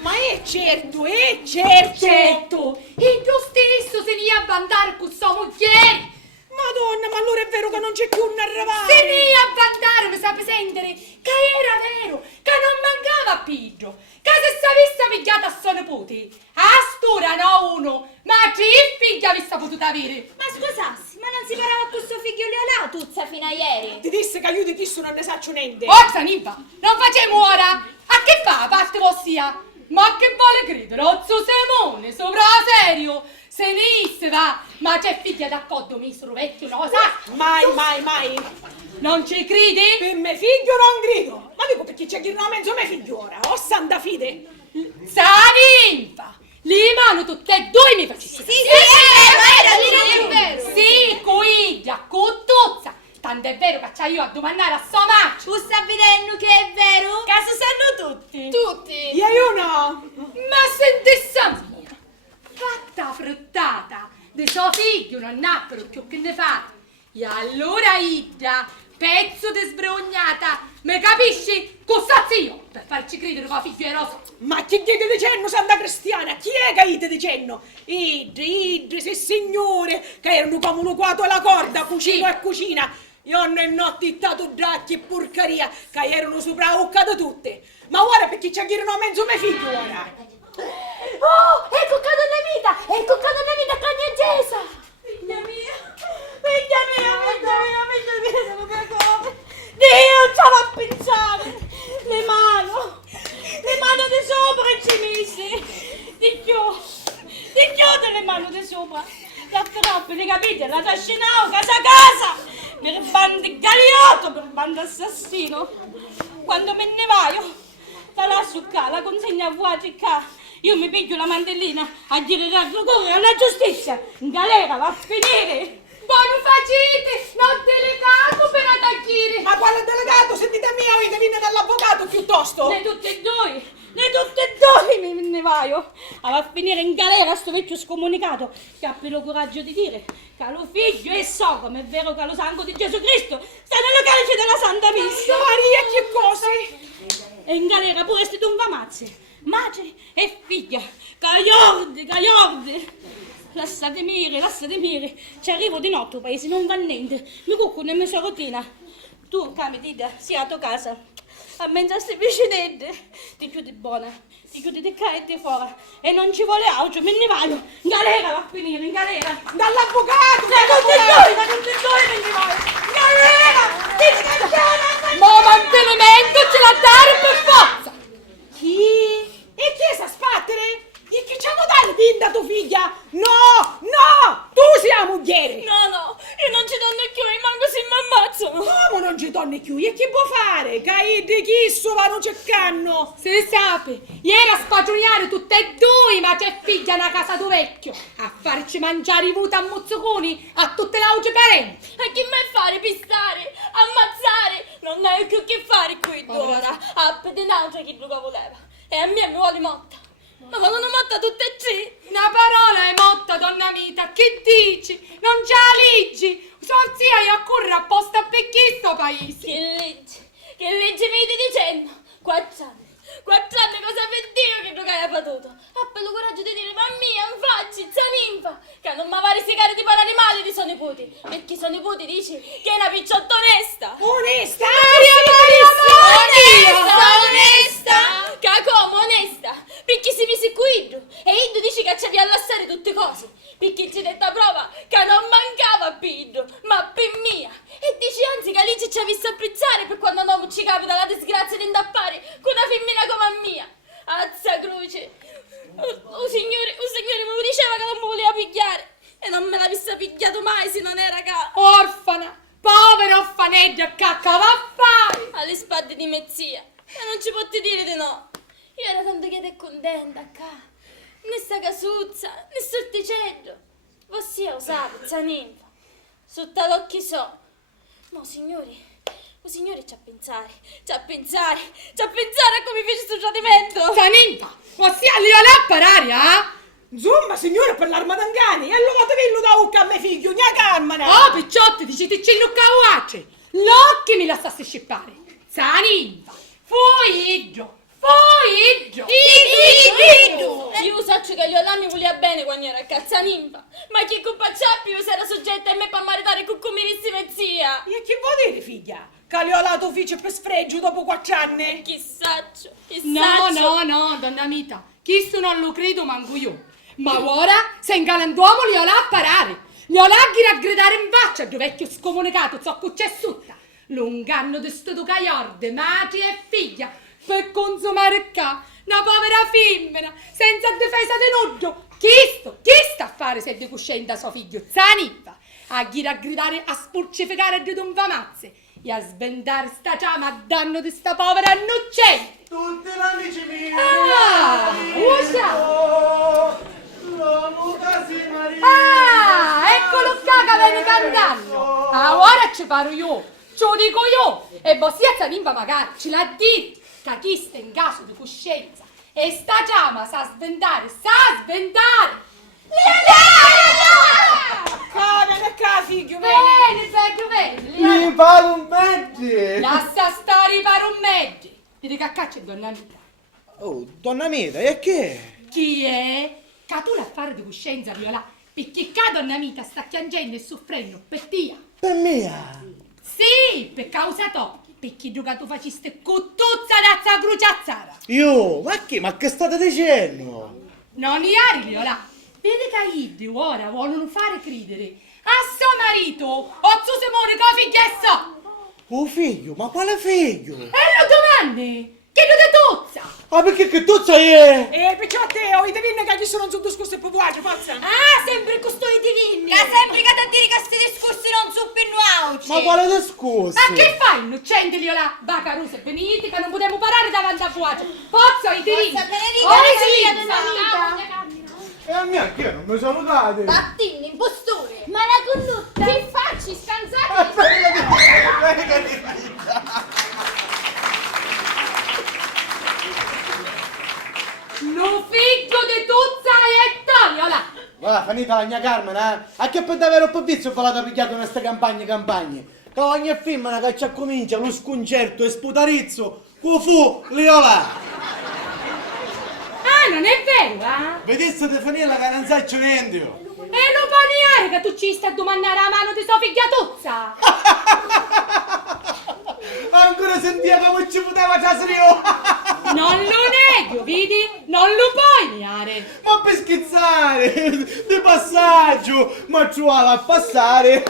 Ma è certo, Certo! E tu stesso se ne a andare con sua moglie! Madonna, ma allora è vero che non c'è più un narvale. Se ne a andare, mi sa presentare che era vero, che non mancava piggio, che se s'avesse pigliata a suo nipote, a stura no uno, ma che figlia avesse potuta avere? Ma scusassi, ma non si parava a questo figlio là, tuzza, fino a ieri? Ti disse che io di chi non ne saccio niente. Forza Nipa, non facciamo ora! A che fa, parte vostra? Ma che vuole credere, Ozzo Simone, sopra serio? Se ne va, ma c'è figlia d'accordo, mistro vecchio, no, sa? Mai. Non ci credi? Per me figlio non grido. Ma dico perché c'è chi non mezzo me figliora. O santa fide. Saninfa! Le mani tutte e due mi facessi. Sì, è vero. Sì, cuiglia, cuttuzza. Tanto è vero che c'ho io a domandare a sua mamma. Tu stai vedendo che è vero? Caso sanno tutti. Tutti. Io no. Ma sentissa mia, fatta frittata, di suo figlio non nappero più che ne fate. E allora Ida, pezzo di sbrognata, mi capisci? Cosa zio? Per farci credere che il figlio è rosa. Ma chi chiede dicendo, santa cristiana? Chi è che ite dicendo? Idri, se signore, che erano come uno quato alla corda, cucino e cucina. Io non ho notittato dracchi e porcaria, che erano sopra la bocca di tutte. Ma ora perché c'è chi erano mezzo me figlio ora? Oh, ecco cadonna vita, cagna Gesa. Figlia mia, sono per come. Dio, ci va a pensare. Le mani di sopra ci misi. Di chiude le mani di sopra. La frappe, capite? La trascinavo casa. Per bande galiotto, per bande assassino. Quando me ne vaio, la lascio qua, la consegno a vuoti qua. Io mi piglio la mantellina a dire che ricorre alla giustizia. In galera va a finire. Buono facete, non delegato per attacchire. Ma quale delegato? Sentite mia, avete viene dall'avvocato piuttosto? Ne tutte e due me ne vaio. Va a finire in galera sto vecchio scomunicato che ha più lo coraggio di dire che lo figlio è so, come è vero che lo sangue di Gesù Cristo sta nelle calice della Santa Messa. Maria, che cose? E in galera pure sti tunvamazzi, madre e figlia, cagliordi. Lasciate mire, ci arrivo di notte, paese non va niente, mi cucco nella mia sorotina. Tu, Camidida, sia a tua casa, a mangiare queste vicinette, ti chiudi buona, ti chiudi di qua e di fuori, e non ci vuole altro, me ne vado, in galera va a finire, in galera. Dall'avvocato! Da tutti e due me ne vado, in galera, dici che c'è Ma mantenimento ce l'ha dare per forza. Chi? E chi sa sbattere? E chi ci hanno dato vinta tua figlia? No! Tu sei la moglie! No, io non ci danno più, rimango se mi ammazzo. Come non ci donne più? E chi può fare? Che di chi so vanno cercando? Si sape, ieri a spagioniare tutte e due, ma c'è figlia una casa do vecchio, a farci mangiare i vuti a mozzoconi a tutte le auge parenti. E chi me fare, pistare, ammazzare? Non hai più che fare qui d'ora. A pedinare chi lo voleva. E a me mi vuole morta. Ma quando non morta tutte e tre. Una parola è motta, donna mia, che dici? Non c'è la legge, Sua zia io corre apposta per chi sto paese. Che legge mi stai dicendo? 4 anni cosa per Dio che non hai potuto? Ha per il coraggio di dire, ma mia, non facci, zia ninfa, che non mi va a risicare di parlare male di suoi nipoti, perché i suoi nipoti dici che è una picciotta onesta. Onesta? Onesta! Che come onesta? Perché si mise qui e Iddu dici che ci via lasciare tutte cose, perché ci detta prova che non mancava per Iddu, ma per mia. E dici anzi che Alice ci ha visto apprezzare per quando non ci capita la disgrazia di indappare con una femmina come a mia. Azza croce! Un signore mi diceva che non mi voleva pigliare e non me l'avesse pigliato mai se non era che... Orfana, povera orfaneggia, cacca, va a fare. alle spalle di mia zia e non ci potti dire di no. Io ero tanto chieta e contenta qua. Né sta casuzza, né sorticello. Ossia lo sapete, zia ninfa. Sotto l'occhio so. Ma signori c'ha a pensare a come fece sto tradimento. Zia ninfa, ossia li va a parare, eh? Insomma, signore, per l'arma d'angani, e lo vatevillo da ucca a me figlio, nia carmana! Oh, picciotti, dici ti c'è cauace. L'occhio mi lasciaste scippare. Zia ninfa, fuoiggio. Io so che gli Olami voleva bene quando era a cazza ninfa. Ma chi colpa c'ha più se era soggetta a me per maritare con comunissima zia? E che vuol dire, figlia? Che le ho dato fice per sfregio dopo 4 anni? Chissà. No, donna Mita, questo non lo credo manco io. Ma ora, se in galantuomo li ho là a parare. Li ho là a gridare in faccia, il vecchio scomunicato, so che c'è sotto. L'unganno di sto caiorde, madre e figlia, per consumare qua una povera femmina, senza difesa di nudo. Chi sta a fare se di cuscenda suo figlio? Zaniffa, a gridare, a spurcificare di donvamazze e a sventare sta ciama a danno di sta povera innocente. Tutti gli amici miei! Usa! Maria! Eccolo qua che viene cantando! Ora ci paro io, ce lo dico io! E Bossia ninfa magari ce l'ha detto che chi sta in caso di coscienza e sta chiama sa sventare! Vieni qua, figlio, vieni! Bene! Mi pare un mezzo! Lascia stare i parumeggi! Dite che caccia donna Mita! Oh, donna Mita, e che? Chi è? Che tu l'affare di coscienza, Viola, perché che donna Mita sta piangendo e soffrendo per tia! Per mia! Sì, per causa tua! Perché tu faciste cuttuzza da cruciazzara! Io, ma che state dicendo? Non ieri, Viola! Vedi che Iddio ora vogliono fare credere a suo marito o a suo Simone che figlia è so! Oh figlio, ma quale figlio? E lo domandi! Che lo detuzza! Ah, perché che tu sei? Picciotte, ho i divini che gli sono su discorsi e popolari, forza! Ah, sempre costui divini! Che sempre che a dire che sti discorsi non su più nuauci. Ma quale discorso? Ma che fai, innocente, Viola? Bacaruse, venite che non potremo parare davanti a fuoco! Pozzo, i divini! Forza, Benedita, Oh, Benedita, E a me anche non mi salutate! Battini, impostore. Ma la condotta. Che facci, scansati? lo figlio di tuzza e Viola! Guarda, finita la mia Carmen, a che per davvero un vizio fa la pigliato in queste campagne? Che ogni femmina che ci comincia lo sconcerto e sputarizzo, fu, Liola! Ah, non è vero, eh? Vedesse di finire che non sai niente! E lo paniare che tu ci stai a domandare la mano di sua figliatuzza! Ancora sentiva come ci poteva trasere io! Non lo nego, vedi? Non lo puoi niare! Ma per scherzare! Di passaggio! Ma ci vuole a passare!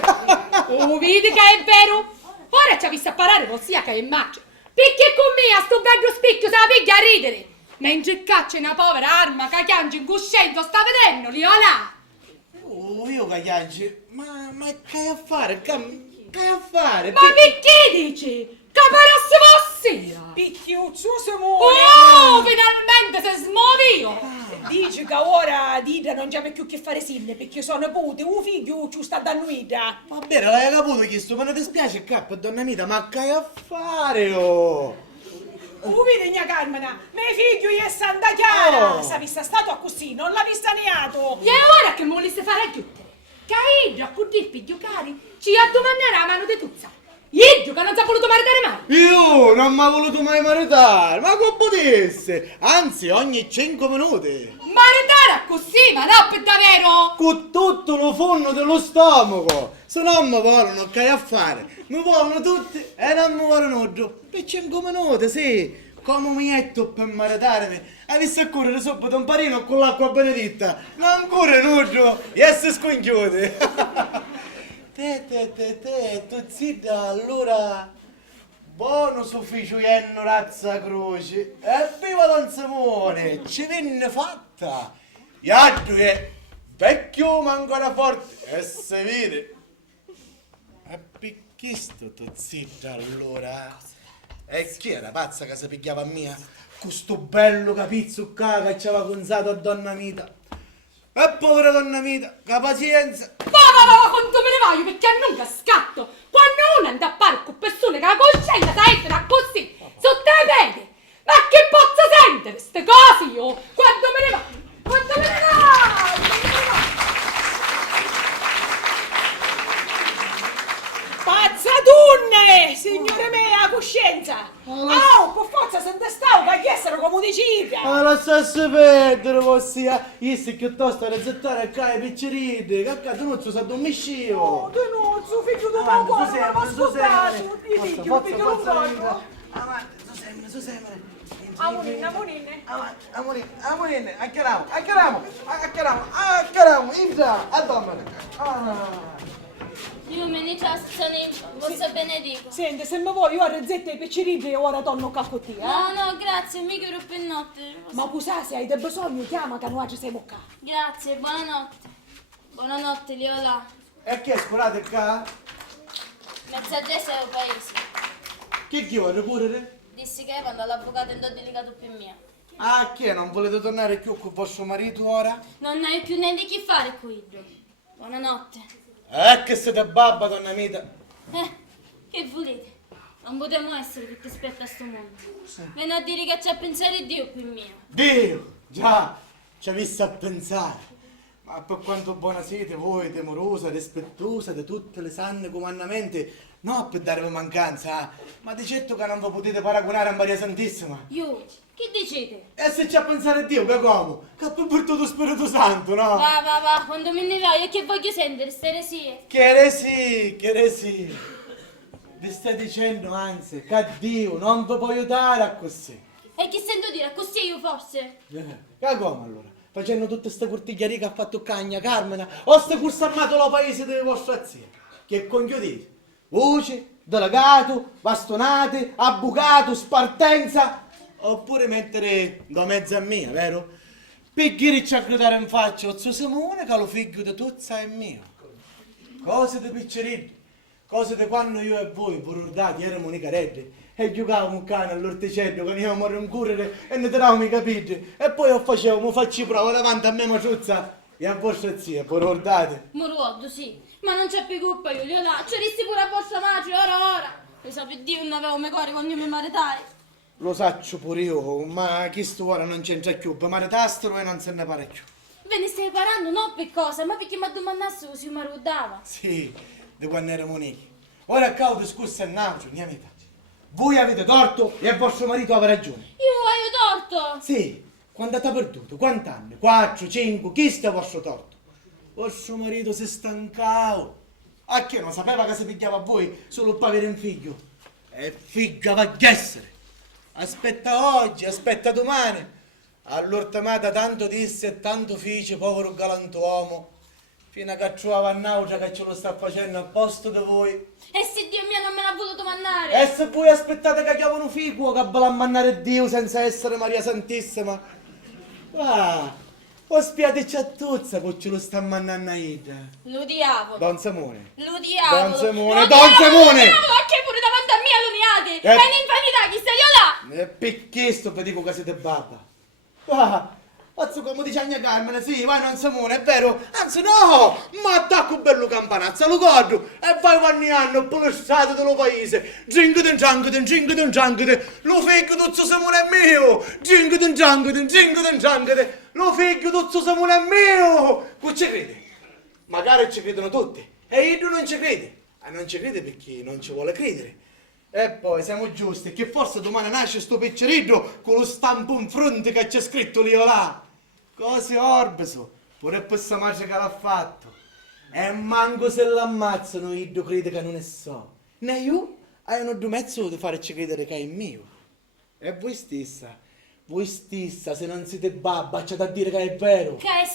Oh, vedi che è vero? Ora ci ha visto a parare ossia che è maggio! Perché con me a sto bello specchio se la piglia a ridere! Mentre caccia una povera arma che chiange in cuscendo, sta vedendo, Liola? Oh, io caglianci, ma che a fare? Che a fare? Ma perché dici? Che parasse ossia! Picchiuzzo, Simone! Oh, finalmente si smuove io! Dici che ora Dida non c'è più che fare sinne perché sono pute, un figlio ci sta dando Ida. Va bene, l'hai caputo chiesto, ma non ti spiace capo, donna Mita, ma che a fare, oh? Vedi, mia Carmena, mio figlio è Santa Chiara! Oh. Se avesse stato così, non l'ha vista neato! E ora che mi volesse fare aggiungere? Che idro a cudir piglio cari, ci ha domanderà a mano di tuzza. Idro che non si è voluto maritare mai. Io non mi ha voluto mai maritare, ma come potesse? Anzi, ogni 5 minuti. Maritare così, ma no per davvero. Con tutto lo fondo dello stomaco. Se non mi vogliono, che a fare? Mi vogliono tutti e non mi vogliono nulla. Per 5 minuti, sì. Come mi metto per maritarmi? Hai visto a correre sopra da un parino con l'acqua benedetta? Non corre nulla, e si sconchiude. Tu zitto, allora... Buono sufficio jenno razza croce. E viva Don Simone, ci venne fatta. Iaddu che vecchio ma ancora forte e si vede. E picchisto tu zitto allora. E chi era pazza che si pigliava a mia? Questo bello capizzuccato che ci aveva consato a donna Mita. E povera donna Mita, che pazienza. Va, quanto me ne vai, perché nunca scatto. Quando uno anda a fare con persone che la coscienza sa essere così, sotto le piedi. Ma che posso sentire ste cose io? Quando me ne vai? Quando me ne vai? Pazzatunne, signore mia, coscienza. Oh, per forza se ne stavo, che chiesero come dicite. Ma lasciasse perdere, ossia, io se piuttosto a rezzettare qua i picceriti, che accade non si addormiscivo. Oh, Denuzzo, figlio di Avanti, uomo, su non mi ascoltato. Di figlio non voglio. Avanti, su sempre. Amonine. Amonine, accariamo, Ibra, addommene. Io me ne ciassane, vostra benedico. Senti, se mi vuoi io a rezzetta i peccerini e ora torno a cottia. No, grazie, mica ero per notte. Ma scusa, se hai del bisogno, chiama che noi ci siamo qua. Grazie, buonanotte. Buonanotte, Liola. E che scusate qua? Messaggese del paese. Che vuole correre? Dissi che quando l'avvocato è delicato per me. Ah, che non volete tornare più con vostro marito ora? Non hai più niente di chi fare qui. Buonanotte. Che siete babba, donna Mita. Che volete? Non potremmo essere tutti esperti a sto mondo. Viene a dire che c'è a pensare Dio qui mio. Dio, già, ci ha visto a pensare. Ma per quanto buona siete voi, temorosa, rispettosa di tutte le sanne comandamenti, no per darvi mancanza, ma di certo che non vi potete paragonare a Maria Santissima. Io, che dicete? E se c'è a pensare Dio, che come? Che ha portato lo Spirito Santo, no? Va, quando me ne vai, è che voglio sentire ste eresie. Che eresia. Vi stai dicendo, anzi, che Dio non vi può aiutare a così. E chi sento dire, così io forse? Che come allora? Facendo tutte queste cortigliarie che ha fatto Cagna, Carmena, o ste cursammato lo paese delle vostre zia? Che conchiudete? Voce, delegato, bastonate, avvocato, spartenza, oppure mettere da mezzo a mia, vero? Per chi ci a gridare in faccia, o zio Simone, che lo figlio di Tuzza è mio. Cose di piccerini, cose di quando io e voi, bururdati, eravamo i carelli, e giocavamo un cane all'orticello, che andiamo a rincorrere e ne tiravamo i capigli, e poi facevamo facci prova davanti a me Maciuzza e a vostra zia, bururdate. Moruodo, sì, ma non c'è più colpa io, là, ci risti pure a vostra madre, ora. Lo sape Dio, non avevo me cuore quando io mi maritai. Lo saccio pure io, ma chi sto ora non c'entra più, per maritastro e non se ne pare più. Ve ne stai parlando non per cosa, ma perché mi domandasse così mi arrudava. Sì, di quando eravamo uniti. Ora a causa discusso e nato, mia vita. Voi avete torto e vostro marito aveva ragione. Io ho torto. Sì, quando ti ha perduto? Quant'anni? 4, 5, chi sta vostro torto? Vostro marito si è stancato. A che non sapeva che si pigliava a voi solo per avere un figlio? E figlio va a essere. Aspetta oggi, aspetta domani. All'ortamata tanto disse e tanto fece, povero galantuomo. Fino a che trovava a nausea che ce lo sta facendo a posto di voi. E se Dio mio non me l'ha voluto mannare? E se voi aspettate che chiamano un figlio che va a mannare Dio senza essere Maria Santissima? O spiateci a tuzza che ce lo sta mannando ida. Lo diavolo. Don Simone. Lo diavolo. Don Simone, Lo Don diavolo, Simone! Lo diavolo, anche pure davanti a me all'uniate. È un'infanità, chi stai là? E perché sto vi dico che siete babba? Pazzo come dice Agna Carmine, sì, vai Don Simone, è vero? Anzi no, ma attacco bello campanazza, lo guardo e vai ogni anno per lo stato dello paese. Gingite, lo figlio d'Uzzo Simone è mio! Gingite, lo figlio d'Uzzo Simone è mio! Che ci crede? magari ci credono tutti. E io non ci credo. E non ci crede perché non ci vuole credere. E poi siamo giusti, che forse domani nasce sto piccerino con lo stampo in fronte che c'è scritto lì o là. Cose orbeso, pure per questa magia che l'ha fatto. E manco se l'ammazzano, io credo che non ne so. Né io, hanno due mezzo di farci credere che è mio. E voi stessa, se non siete babba, c'è da dire che è vero. Che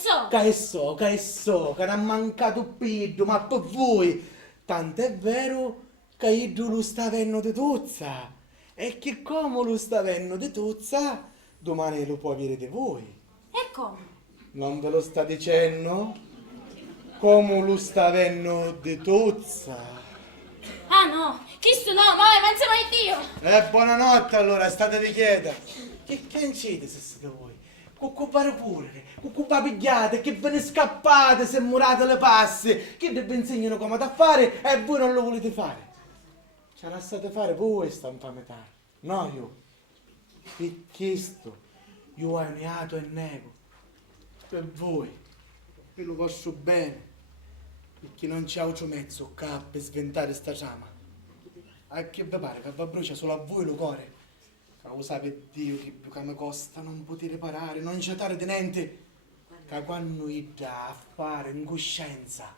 so? Che non ha mancato più, ma per voi. Tant'è vero che io lo sta avendo di tuzza. E che come lo sta avendo di tuzza, domani lo può avere di voi. E come? Non ve lo sta dicendo? Come lo sta avendo di tuzza. Ah no, questo no, ma insieme a Dio. Buonanotte allora, state di chieda. Che incide se siete voi? Cuccupare pure, cuccupare pigliate, che ve ne scappate se murate le passe, che vi insegnano come da fare e voi non lo volete fare. Ce la state fare voi sta infamità, no io. Per questo io ho neato e nego. Per voi, per lo vostro bene, perché non c'è altro mezzo che per sventare sta ciama. A che vi pare che vi brucia solo a voi lo cuore? Che lo sapete Dio che più che mi costa non poter parare, non gettare di niente. Che quando io da a fare in coscienza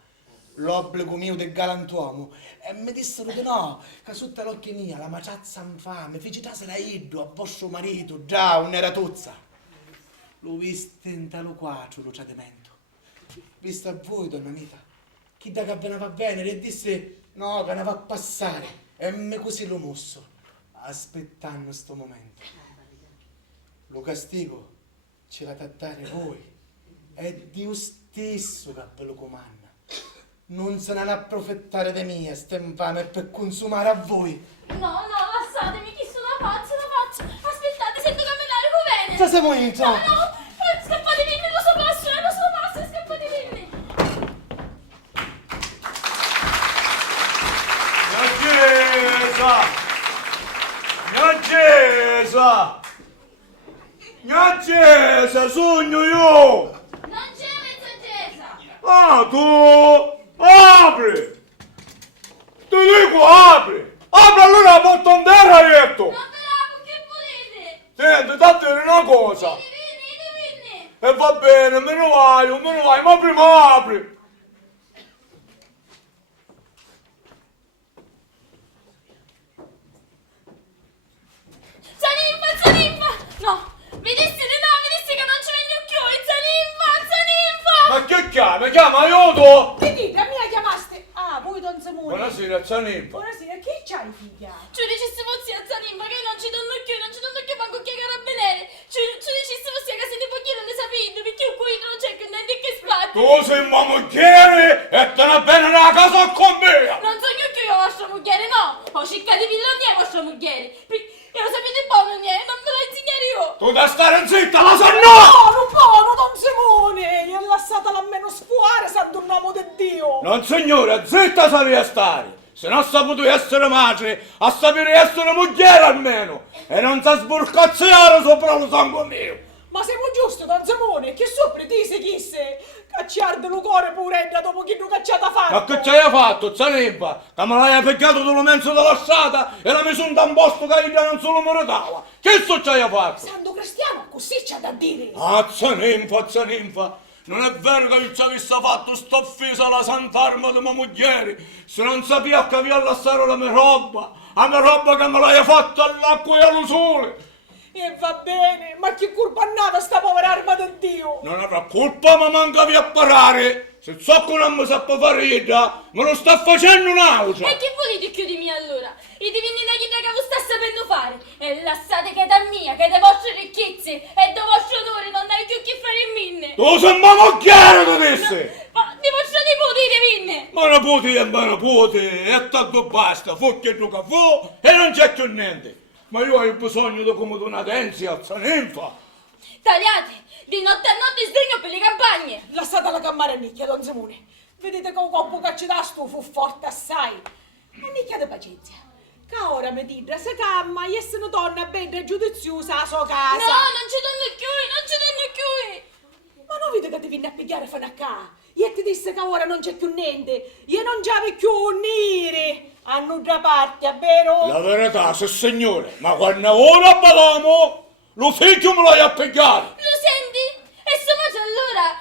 l'obbligo mio del galantuomo e mi dissero di no, che sotto l'occhio mia la maciazza infame, fece da iddo a vostro marito, già un'era tuzza. Lo viste in talo quattro lo tradimento. Visto a voi, donna mia, chi da che ve ne va bene, e disse no, che ne va a passare, e me così lo mosso, aspettando sto momento. Lo castigo ce l'ha da dare voi, è Dio stesso che ve lo comanda. Non se ne approfittare di mia, sta infame per consumare a voi. No, lasciatemi, chi sono faccio. Aspettate, sento camminare con bene. Se siamo in ciò. No, scappate dimmi, lo so passo, scappate dimmi. Mia Gesa, sogno io! Non c'è mezza chiesa. Ah, tu! Apri! Ti dico apri! Apri allora la porta in terra, hai detto! Non bravo, che volete? Senti, datti una cosa! Vieni. E va bene, me ne vai, ma prima apri! Zaninfa! No, mi dissi che non ci vengo più, Zaninfa! Ma che chiama? Chiama aiuto! Che dite? A me la chiamaste? Ah, voi Don Simone. Buonasera, Zanimpa. Buonasera, che c'hai figlia? Ci dicessimo sia Zaninfa che non ci danno più manco che carabinieri. Ci dicessimo sia che se ne può non ne sapete, perché qui non c'è che niente che spatti. Tu sei una moglie e te ne bene nella casa con me! Non so io che io vostra moglie, no! Ho cercato di villania vostra moglie. E lo sapete buono, non me lo insegnare io! Tu da stare zitta, la so no! Buono, Don Simone! Gli ha lasciata almeno scuare, santo nome di Dio! Non signore, zitta sapevi stare! Se non saputo essere madre, a sapere essere moglie almeno! E non sa sburcazzare sopra lo sangue mio! Ma siamo giusti, Don Simone? Che sopra ti sei chi sei? Cacciarde lo cuore puretta dopo che tu cacciata fatto! Ma che ci hai fatto, Zanimpa? Che me l'hai piccato dallo mezzo della strada e la messo in un posto che io non se lo meritava! Che ci hai fatto? Santo Cristiano, così c'ha da dire! Ah, Zanimpa! Non è vero che io ci avessi fatto sto offesa alla sant'arma di mia moglie! Se non sapeva che vi lasciare la mia roba che me l'hai fatta all'acqua e allo sole! E va bene, ma che colpa nata sta povera arma di Dio? Non avrà colpa, ma mancavi a parare! Se so che non mi sappia fare io, me lo sta facendo un'altra! E che volete più di me allora? I divini da chi che vi sta sapendo fare? E lasciate che da mia, che delle vostre ricchezze e del vostro onore non dai più che fare in minne! Tu sei una moglie, tu disse! Ma di vostro nipote di minne! Ma nipote, e tanto basta, fu che tu che fu e non c'è più niente! Ma io ho bisogno di come di una tenzia, Zanimpa! Tagliate! Di notte a notte sdegno per le campagne! Lasciate la camera nicchia, Don Simone. Vedete che un colpo che ci dà sto fu forte assai. E nicchia di pazienza. Che ora mi dite, se calma, io sono donna bella e giudiziosa a sua casa. No, non ci danno più! Ma non vedi che ti viene a pigliare fino a qua? Io ti disse che ora non c'è più niente. Io non c'avevo più nere. Hanno già parte, vero? La verità, se signore, ma quando ora parliamo, lo figlio me lo hai a pigliare. Lo senti? E se mangia allora?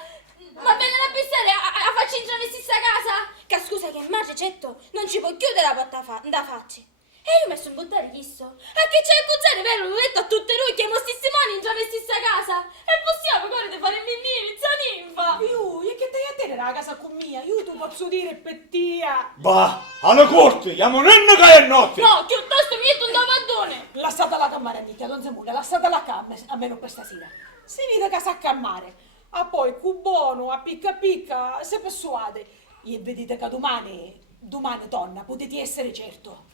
Ma vengono a pensare a farci entrare in stessa casa? Che scusa che mangia, certo, non ci può chiudere la porta da facci. E io mi sono buttato visto. A che c'è il cuzzare vero? L'ho detto a tutte noi che mo stissimoni entrano in stessa casa. E possiamo correre fare il minnini, zia ninfa. E che stai a tenere la casa con mia? Io ti posso dire pettia. Bah, alla corte, chiamo nonna che è notte. No, piuttosto mi metto un davandone. Lasciate la camera, amica, non si muore, lasciate la camera, almeno per stasera. Si vede che sa cammare. A poi, cu buono, a picca picca, se persuade. E vedete che domani, donna, potete essere certo.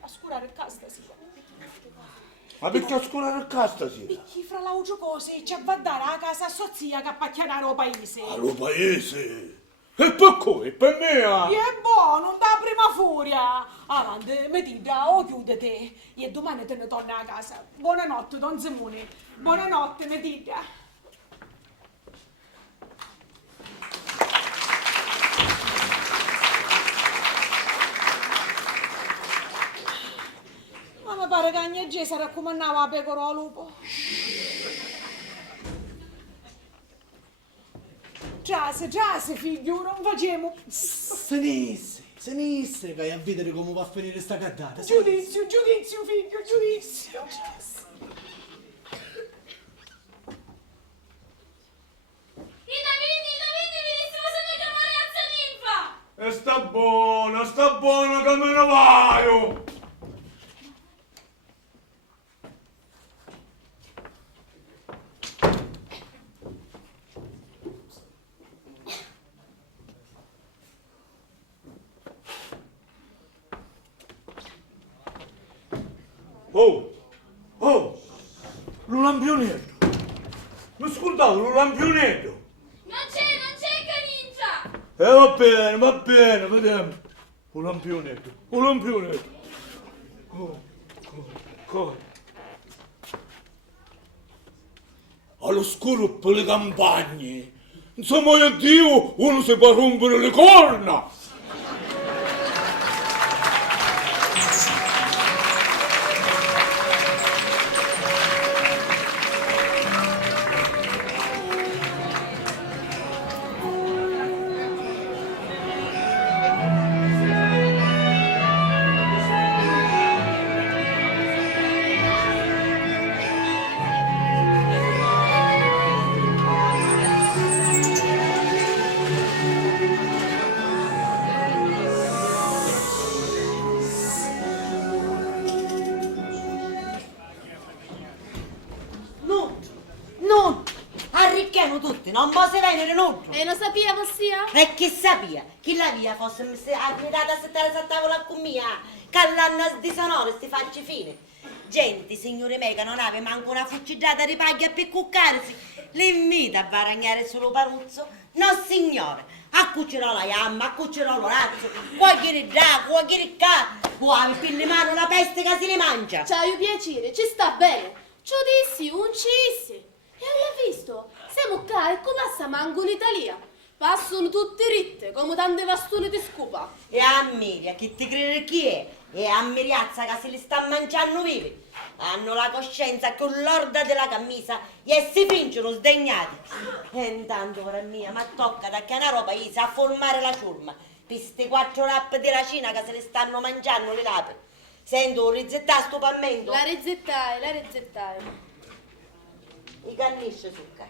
A scurare il casa stasera. Ma perché scurare il casta sì? Perché fra l'audio cose ci va a dare a casa a sua zia che appacchianare al paese. Allo paese? E per cui, per me? E è buono, da prima furia. Avanti, metida, o chiudete. E domani te ne torna a casa. Buonanotte, Don Simone. Buonanotte, metida. Ma mi pare che Agnia Gesa raccomandava la pecora al lupo. Giase, figlio, non facciamo. Senisse, vai a vedere come va a finire sta caddata. Giudizio, figlio, giudizio. I Davini, venissimo se ne chiamare a zia ninfa. E sta buona che me ne vaio. Oh, lo lampionetto. Mi scordavo, lo lampionetto. Non c'è carinza. Va bene, vediamo. Un lampionetto. Cosa? All'oscuro per le campagne. Insomma, io Dio, uno si può rompere le corna. Arricchiamo tutti, non mo se venire nudo. E lo sapeva sia? E chi sapeva? Chi la via fosse abitata a settare a tavola con mia, che l'hanno di sonore sti facci fine. Gente, signore me, che non ave manco una fuccigliata di paglia per cuccarsi, l'invita a varagnare solo paruzzo. No, signore, a cuccerò la jamma, a cuccerò l'orazzo, qualche già, qualche ca, vuoi pilli mano la peste che si le mangia. C'hai piacere, ci sta bene. Giudizi, un cissi. E l'hai visto? Siamo qua e come passa manco in Italia. Passano tutte ritte, come tante vastone di scopa. E a Miria, chi ti crede chi è? E a Miriazza che se li sta mangiando vivi. Hanno la coscienza con l'orda della camisa e si fingono sdegnati. E intanto, ora mia, ma tocca da chiamare paese a formare la ciurma. Per sti 4 rap di racina che se le stanno mangiando le lape. Sento rizettare sto pammento. La rezzettai. I cannisce zucca.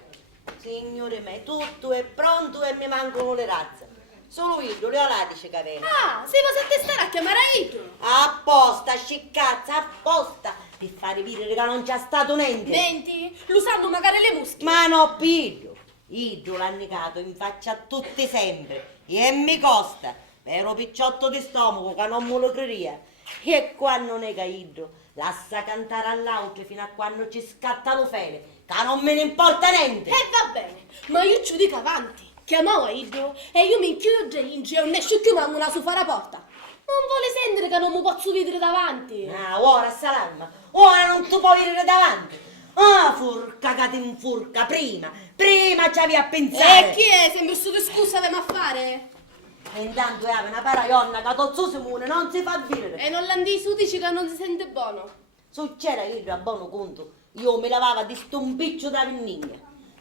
Signore me, tutto è pronto e mi mancano le razze. Solo io, le olatici che aveva. Ah, se va a te stare a chiamare Idro. Apposta, sciccazza, apposta. Per fare dire che non c'è stato niente. Menti? Lo sanno magari le musche. Ma no, piglio. Idro l'ha negato in faccia a tutti sempre. E mi costa. Vero picciotto di stomaco che non me lo credia. E quando nega Idro, lascia cantare all'auto fino a quando ci scatta lo fele. Che non me ne importa niente. E va bene, ma io ci dico avanti. Chiamavo Idro e io mi chiudo in e non esce più manco una su fare la porta. Non vuole sentire che non mi posso vedere davanti. Ah, ora salamma. Ora non ti puoi vedere davanti. Ah, furca che ti infurca, prima ci avevi a pensare. E chi è? Sembra solo scusa da affare. E intanto è una paraionna che tozzo Simone non si fa vivere. E non l'andi su, dici che non si sente buono. Succede io a buono conto, io mi lavava di sto un piccio da venniglia.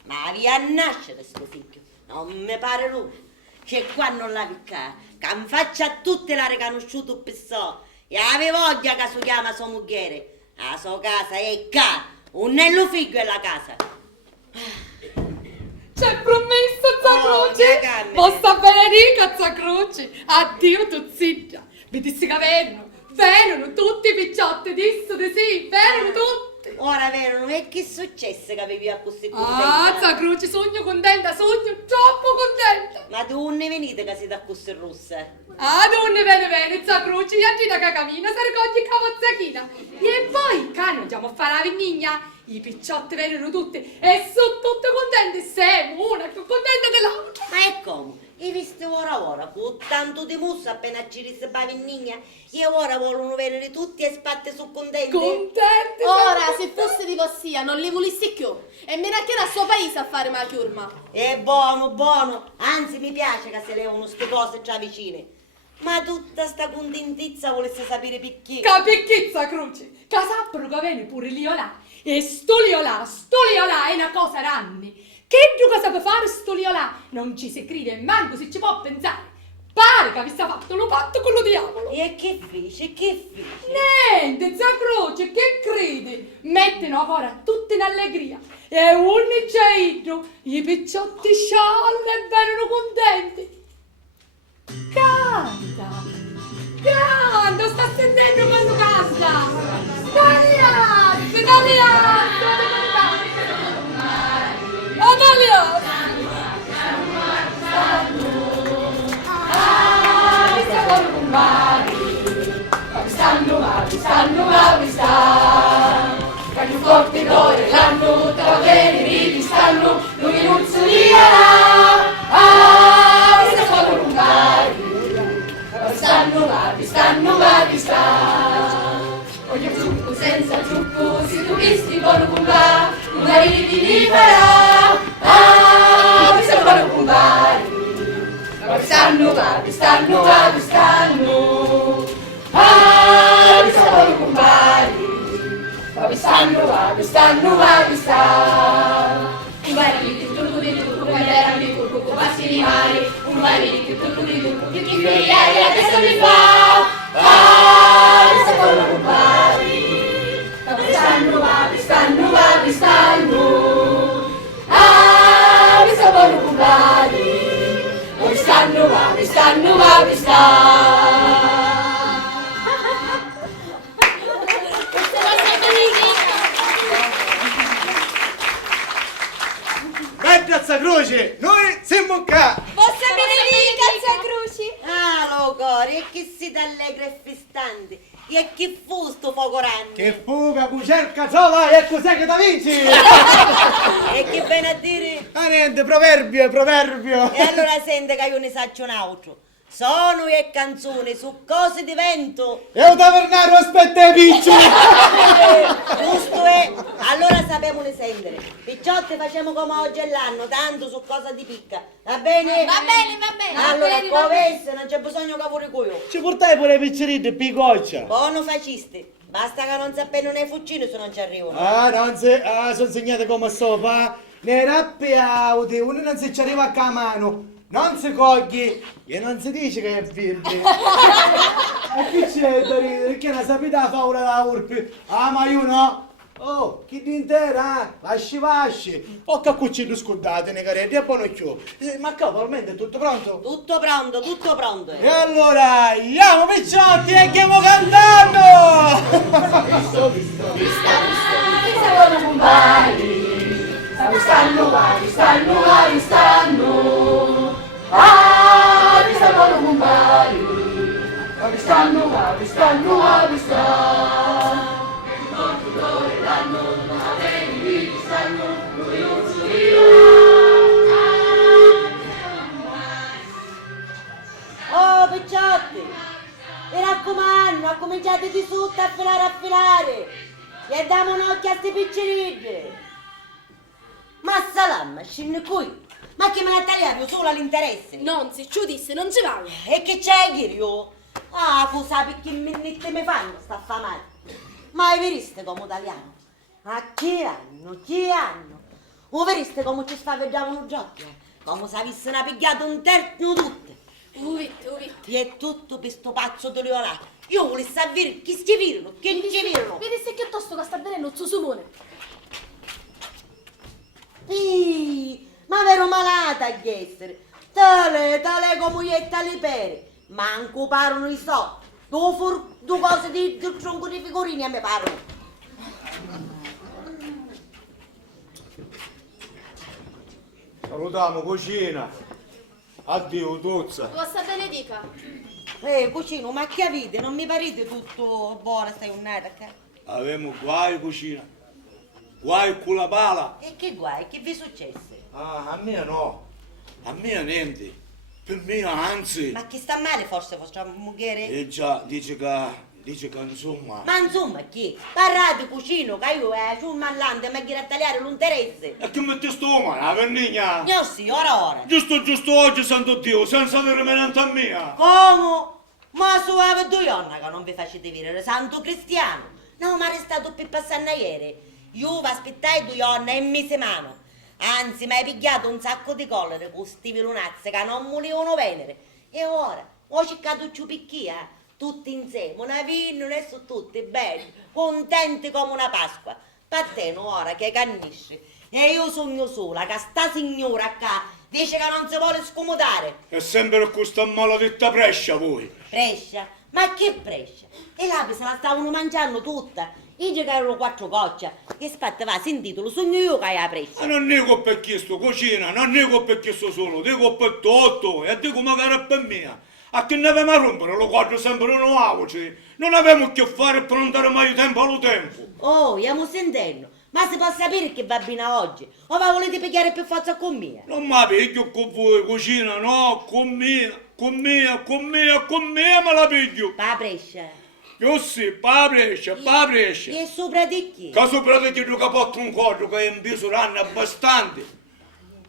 Ma via a nascere sto figlio, non mi pare lui. C'è qua non la picca, che mi faccia a tutte la riconosciuto per so. E ave voglia che si chiama sua moglie. La sua casa è qua, un nello figlio è la casa. C'è promesso, Zacruci! mia carne. Possa benedica, Zacruci! Addio, tu zitta! Vedessi che vengono tutti i picciotti, disse di sì, vengono tutti! Ora vero, e che è successo che avevi a così Ah, contenta? Zacruci, sogno contenta, sogno troppo contenta! Ma tu non ne venite che siete a così rosse? Ah, non ne bene, Zacruci, io agita che cammina, si raccoglie cavazzachina! E poi, che noi andiamo a fare la vignigna? I picciotti vengono tutti e sono tutte contente, siamo una più contenta dell'altra! Ma è come? Hai visto ora, con tanto di musso appena ci risse Pavignigna, e ora vogliono venire tutti e spatte su contenti? Contente! Ora, se fosse di Possia, non li volessi più. E me ne era al suo paese a fare la chiurma. È buono, anzi mi piace che se levano ste cose già vicine. Ma tutta sta contentizza volesse sapere picchi. Capicchizza, Croce, che sappero che viene pure Liolà. E sto Liolà è una cosa ranni. Che tu cosa puoi fare sto Liolà? Non ci si crede, manco si ci può pensare. Pare che avesse fatto lo patto con lo diavolo. E che fece? Niente, Zacroce, che credi? Mettono ancora tutti in allegria. E ogni giorno i picciotti sciallano e vengono contenti. Canta, sta sentendo quando canta. Cagli forti d'ore l'hanno, tra bene vivi stanno, lui non si dirà. Ah, mi sta vi sta. Voglio zucco senza zucco, se tu visti buono cumbà, una li farà. Ah, mi sta buono cumbari. Vi stanno. Ah, mi sta buono cumbari. Vi sta. Un barili di turco di turco, come erano di turco, con passi di mare. Un barili di turco, più che feriere la testa mi fa. Ah, mi sta buono cumbari. Vi stanno. Ah, mi sta buono cumbari. Vi sta. Grazie Croce, noi siamo qua! Possa benedica, Zacruci! Ah, lo cori, e che siete allegri e festanti? E che fu sto fuoco ranni? Che fuga, cerca, trova, e cos'è che da vinci? E che viene a dire? Ah niente, proverbio. E allora sente che io ne saccio un altro. Sono e canzoni su cose di vento. E un tavernario aspetta i piccioli! Giusto è? Allora sappiamo ne sendere. Picciotti facciamo come oggi è l'anno, tanto su cosa di picca. Va bene? Va bene. Allora, come non c'è bisogno che pure io. Ci portai pure i picceriti, picoccia! Buono fascisti. Basta che non sappiano nei fucini se non ci arrivano. Sono segnate come sopra. Ne rappi auti, uno non si ci arriva a mano. Non si cogli e non si dice che è firme. E chi c'è da ridere? Che la sapete fa ora la urpi? Ah, ma io no? Oh, chi di intera? Vasci. O che cucino scudate nei caretti e poi non più. Ma cavalmente è tutto pronto? Tutto pronto. E allora, andiamo picciotti e andiamo cantando! Oh, picciotti! Mi raccomando, cominciate di sotto a filare. E diamo un occhio a sti piccirilli. Ma salam, scinne qui. Ma che me la tagliamo solo all'interesse? Non si ci disse, non ci vale. E che c'è io? Ah, tu sai che minnette mi fanno sta affamata. Ma hai visto come italiano? Ma che anno, che anno? O veriste come ci spaveggiavano gli occhi? Come se avessero pigliato un terzo tutte. Uvitte. E tutto per sto pazzo di là. Io volevo sapere chi ci virano, che ci virano. Vedi se che tosto che sta venendo il suo sumone. Ma vero malata a essere. Tale comuglietta li pere. Manco parano i so. Due cose di tronco di figurini a me parano. Salutiamo, cucina. Addio, Tuzza. Vostra benedica. Cucino, ma che avete? Non mi parete tutto buono, stai unnata qua? Avemo guai, cucina. Guai con la pala. E che guai? Che vi è successo? Ah, a me no. A me niente. Per me anzi. Ma chi sta male forse vostra moglie? E già, dice che insomma. Ma insomma chi? Parlate cucino, che io sul mallante mi gira a tagliare l'interesse. E che metti sto umano, la vernigna? Io sì, ora. Giusto oggi, santo Dio, senza avere menante a mia. Come? Ma su ave due giorni che non vi facete vedere, santo cristiano. No, ma restato per passare ieri. Io vi aspettai 2 giorni e mi semano. Anzi, mi hai pigliato un sacco di collere con sti vilunazzi che non volevano venere. E ora, ho cercato più picchia, tutti insieme, una vino e su tutti belli, contenti come una Pasqua. Patteno ora che cannisce. E io sogno sola che sta signora qua dice che non si vuole scomodare. È sempre questa maledetta Brescia voi. Brescia? Ma che Brescia? E l'api se la stavano mangiando tutta. Io che erano 4 gocce. Che spatta va, sentito, lo sogno io che hai la Brescia. Ma non dico per chi sto cucina, non dico per chi sto solo, dico per tutto e dico magari per me. A chi ne avevamo a rompere, lo guardo sempre nuovo, non avevamo che fare per non dare mai tempo allo tempo. Oh, stiamo sentendo. Ma si può sapere che va bene oggi? O va volete pigliare più forza con me? Non mi piglio con voi, cucina, no, con me me la piglio. Pa Brescia. Io sì, pa Brescia. E sopra di chi? Che sopra di chi che porta un corpo che è in bisuranno abbastanti.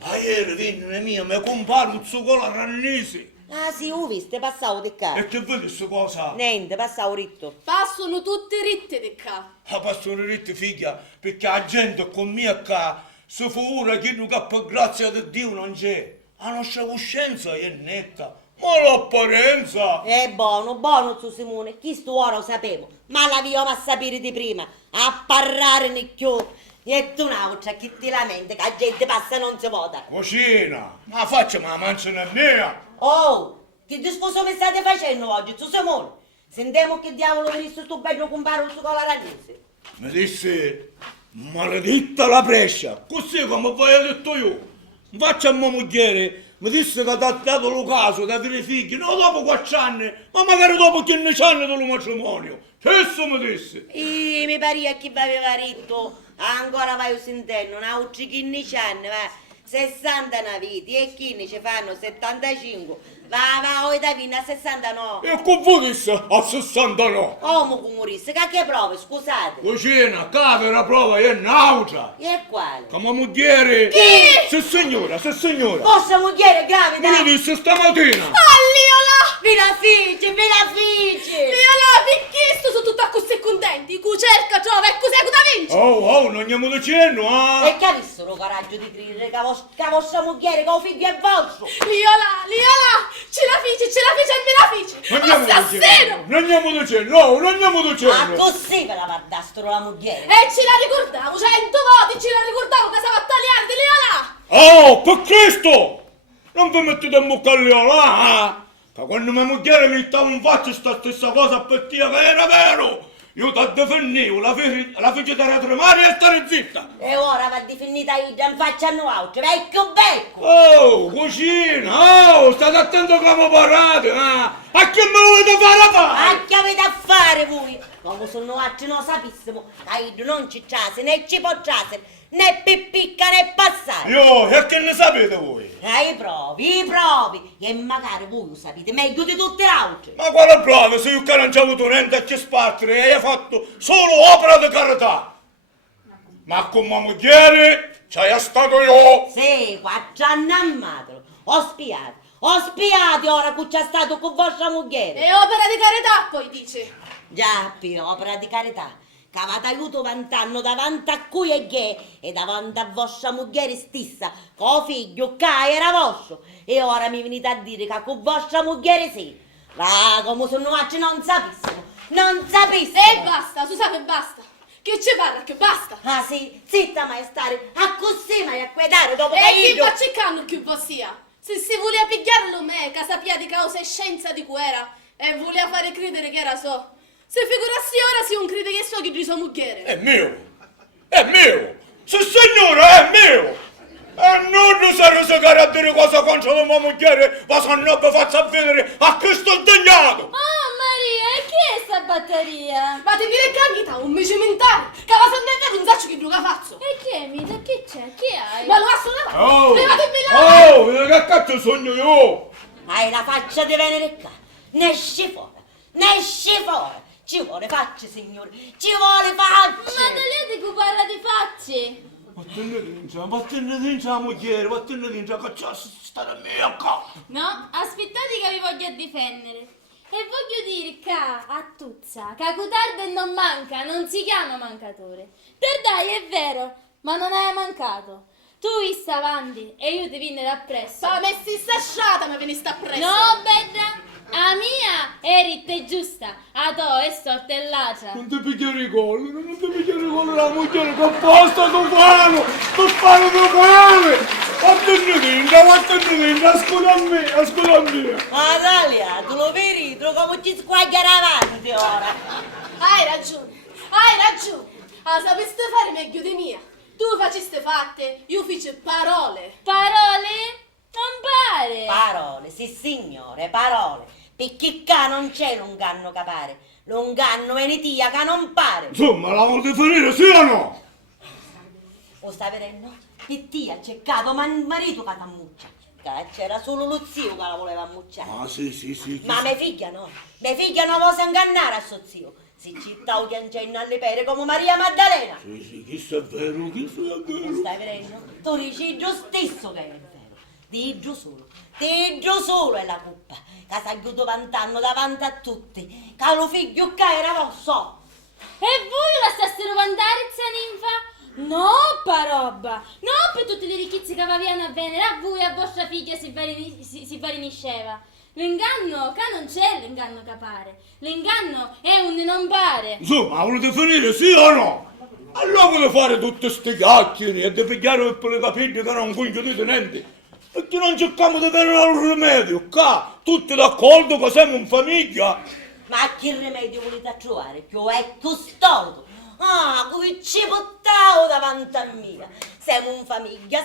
A ieri venne mia, mi compare un succola rannisi. Ah sì, ho visto, passavo di qua. E che vedi questa cosa? Niente, passavo ritto. Passano tutti ritti di qua. La pastore Ritti figlia, perché la gente con me qua si fa ora che per grazia di Dio non c'è. La nostra coscienza è netta, ma l'apparenza. È buono, su Simone, chi sto ora lo sapevo. Ma l'avevo a sapere di prima, a parlare nicchio. E tu un'altra che ti lamenti che la gente passa e non si vota. Cucina, ma facciamo la mancia mia. Oh, che discorso mi state facendo oggi, su Simone? Sentiamo che diavolo vi disse sto bello compare su con la ragazza. Mi disse, maledetta la Brescia, così come voi ho detto io. Faccia a mia moglie, mi disse che ti ha dato lo caso di avere figli, non dopo 4 anni, ma magari dopo 15 anni dello matrimonio. Questo mi disse. Mi pare che vi aveva detto, ancora vai sentendo, una altri 15 anni, va. 60 naviti e 15 fanno 75. Va, oi da vino a 69. E con voi disse a 60 no. Oh, mo comorisse, che prove, scusate. Cucina, cava la prova è un'altra. E quale? Come moglie. Chi? Se signora. Vostra moglie gravida? Me lo disse stamattina. Alliola! Vi la figge! Liola, perché sto tutta così contenti? Cu cerca, trova e cos'è che da vinci? Oh, non andiamo dicendo, E che avessero coraggio di credere che vostra moglie, che il figlio è vostro? Liola! Ce la fece e me la fece! Assassino! Non andiamo dicendo. Ah, così ve la guardastro la moglie. E ce la ricordavo, 100 voti ce la ricordavo che stava a tagliare di Liola! Oh, per Cristo! Non vi mettete in bocca là, Che quando mia moglie mi stava in faccia sta stessa cosa per te che era vero! Io ti difendevo, la fece da tremare e stare zitta! E ora va definita io in faccia a noi altri, vecchio becco! Oh, cucina! Oh, state attento come parlate, A che me lo volete fare? Ma che avete a fare voi? Come se noi altri non sapessimo che io non ci trase, né ci potrase, né pippicca né passare. Io, e che ne sapete voi? I provi, e magari voi lo sapete meglio di tutte le altre. Ma quale prove se io che non c'ho avuto niente a che spartere e hai fatto solo opera di carità? Ma come moglie c'hai stato io. Sì, 4 anni ammatelo. Ho spiato ora che c'è stato con vostra moglie. E opera di carità, poi dice. Già, Pio, opera di carità. Che avete aiuto 20 anni davanti a cui è gay e davanti a vostra moglie stessa, con figlio che era vostro. E ora mi venite a dire che con vostra moglie sì. Ma come se non sapessimo. Non sapessimo. E basta, Susanna, e basta. Che ci parla, che basta. Ah sì, zitta maestare, a così mai a quedare dopo E che chi io... fa cercando che voi sia? Se si voleva pigliarlo me, che sapeva di causa e scienza di guerra, e voleva fare credere che era so. Se figurassi ora si non crede che so che di sua moglie. È mio, se signore è mio. E non sarò giocare a dire cosa contro la mia moglie, ma se non vi faccio vedere a questo sdegnato. Oh Maria, e chi è sta batteria? Ma ti dire che anche un mese mentale, che va sonnetta non saccio che bruca faccio. E chi è, Mita? Che c'è? Chi hai? Ma lo ha suonato? Oh, Levatemi là! oh, che cazzo sogno io? Hai la faccia di venire qua, ne esci fuori. Ci vuole facce, signore, ci vuole facce. Ma da lì di cui parla di facce? Vattene dentro la moglie, vattene dentro che c'è stare mia qua. No, aspettate che vi voglio difendere. E voglio dire che a Tuzza, che Cutardo non manca, non si chiama mancatore. Dai, è vero, ma non hai mancato. Tu sta avanti e io ti viene appresso. Ma messi sta sciata mi veniste appresso. No, Bedda, a mia eri te giusta, a to è stortellata. Non ti pigliare i colli, non ti pigliare i colli la moglie, che apposta tu fano tu fame. Vattene dentro, ascolta a me. Natalia, tu lo vedi, tu come ci squagliare avanti ora. Hai ragione. Ah, sapeste fare meglio di mia. Tu faceste fatte, io fece parole. Parole? Non pare. Parole, sì signore, parole. Perché qua non c'è l'unganno che pare. L'unganno venitia che non pare. Insomma, la volete finire, sì o no? Lo stai vedendo? Che ti ha cercato marito che t'ammuccia. Che c'era solo lo zio che la voleva ammucciare. Ah, sì. Ma mia figlia no. Mia figlia non vuole ingannare a suo zio. Si città o chiancenna alle pere come Maria Maddalena. Sì, questo è vero. Lo stai vedendo? Tu dici giù stesso che è vero. Digiu solo è la colpa. Che si aiuto 20 anni davanti a tutti. Che lo figlio che era vostro. E voi la stasero vandare, ninfa? No, paroba! No, per tutte le ricchezze che avevano a Venere, a voi e a vostra figlia si varinisceva. L'inganno, che non c'è l'inganno che pare. L'inganno è un non pare. Insomma, volete finire, sì o no? Allora volete fare tutte ste chiacchiere e di pigliare per le capiglie che non condividete niente. Perché non cerchiamo di avere un rimedio, qua, tutti d'accordo che siamo in famiglia. Ma che rimedio volete trovare? Più è custolo. Ah, come ci buttavo davanti a me. Siamo in famiglia,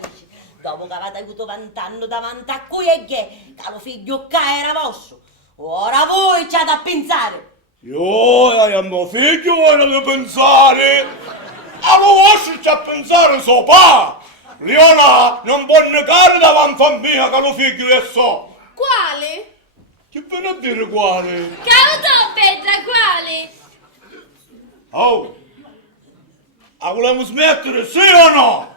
dici. Dopo che avete avuto 20 anni davanti a cui è che lo figlio che era vostro. Ora voi c'è da pensare. Io a mio figlio voglio pensare. Allora vostro c'è a pensare sopra. Leona non può negare davanti a me che lo figlio è so. Quale? Che viene a dire quale? Cauto, Petra, quale? Oh, la volevamo smettere, sì o no?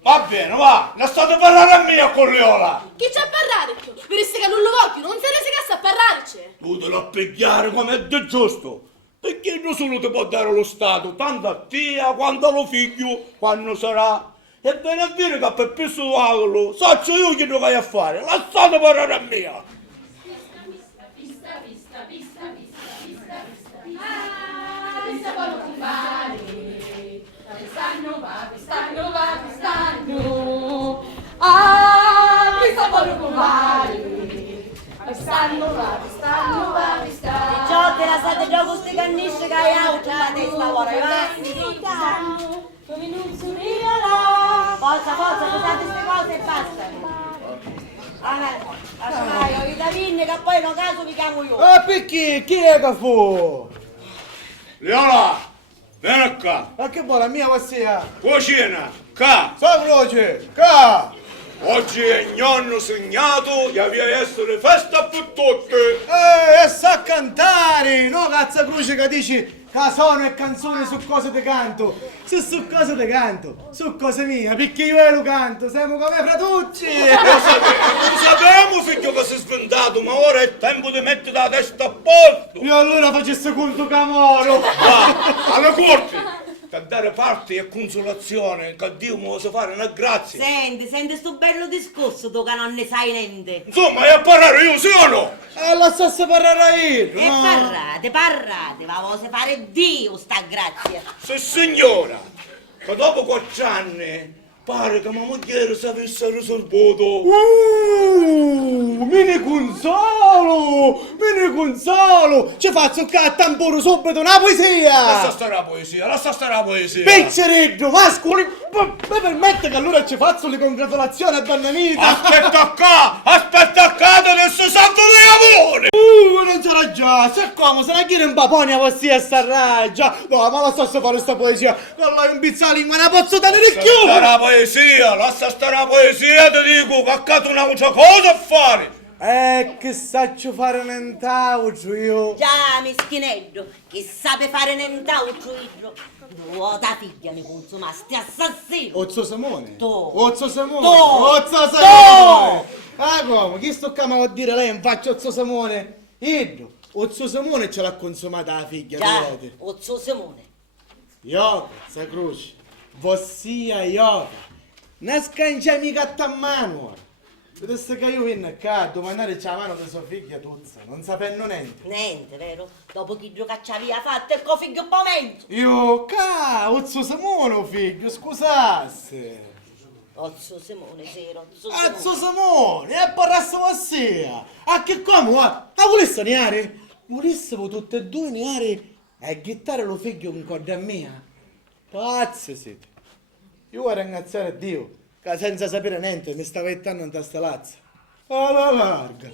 Va bene, va, lasciate parlare a me a Corriola. Chi c'è a parlare più? Vedeste che non lo voglio, non si rese cassa a parlarci. Tu te lo pigliare come è di giusto, perché non solo ti può dare lo Stato, tanto a te quanto allo figlio, quando sarà. E viene a dire che per persuaderlo, saccio io che lo vai a fare, lasciate parlare a me. Ciò te la state già con queste cannisce che hai auto in testa ora, va? Forza, scusate queste cose e basta. Vai, ho i vitamine che poi in un caso vi chiamo io. Perché? Chi è che fu? Leona, vieni qua, Ma che buona mia passia? cucina, qua. Sa croce, ca! Oggi è il nonno segnato, e aveva essere festa per tutti. E sa cantare, no cazzo croce che dici che sono e canzone su cose te canto. Se su cose te canto, su cose mie, perché io lo canto, siamo come fratucci. Lo sapevamo figlio che sei sventato, ma ora è tempo di mettere la testa a posto. Io allora facesse conto camoro. Va, alla corte, per dare parte e consolazione, che Dio mi vuole fare una grazia. Senti sto bello discorso tu che non ne sai niente. Insomma, è a parlare io, sì o no? La stessa parlare io. E parlate, ma vuoi fare Dio sta grazia. Sì signora, che dopo 4 anni pare che mia moglie si avesse risolvuto. Me ne consolo, ci faccio un tamburo subito una Lascia poesia. stare la poesia. Pizzereggio, mascoli, mi permette che allora ci faccio le congratulazioni a donna Anita? Aspetta qua, adesso santo di amore. Non sarà già, se come, se la chiede un papone a poesia sta raggia. No, ma la so fare sta poesia, non l'hai un pizzale in mano, posso dare di più. Lascia stare la poesia, ti dico, che accade un'altra cosa a fare. Che saccio fare nient'altro io. Già, meschinello, chi sa fare nient'altro io. Vuota figlia mi consumasti, assassino. Ozzo Simone? Tu. Ozzo Simone? Tu. Ozzo Simone! Ah come? Chi sto chiamando a dire lei in faccia Ozzo Simone? Io, Ozzo Simone ce l'ha consumata la figlia, Già, vedete? Ozzo Simone. Io, sa croce, vossia io. Non scancia mica a mano. Vedete che io vengo qua a domandare c'è la mano di sua figlia Tuzza, non sapendo niente. Niente, vero? Dopo chi gioca ci aveva fatto il tuo figlio un momento. Io, Ozzo Simone, figlio, scusasse. Ozzo Simone, sì, Ozzo Azzo Simone. Simone, e parlasse vossia. A che come, guarda? A volesse niare? Volessimo tutte e due niare e ghittare lo figlio con corda mia? Pazzi siete. Io vorrei ringraziare a Dio, che senza sapere niente mi stava aiutando in testa lazza. Alla larga.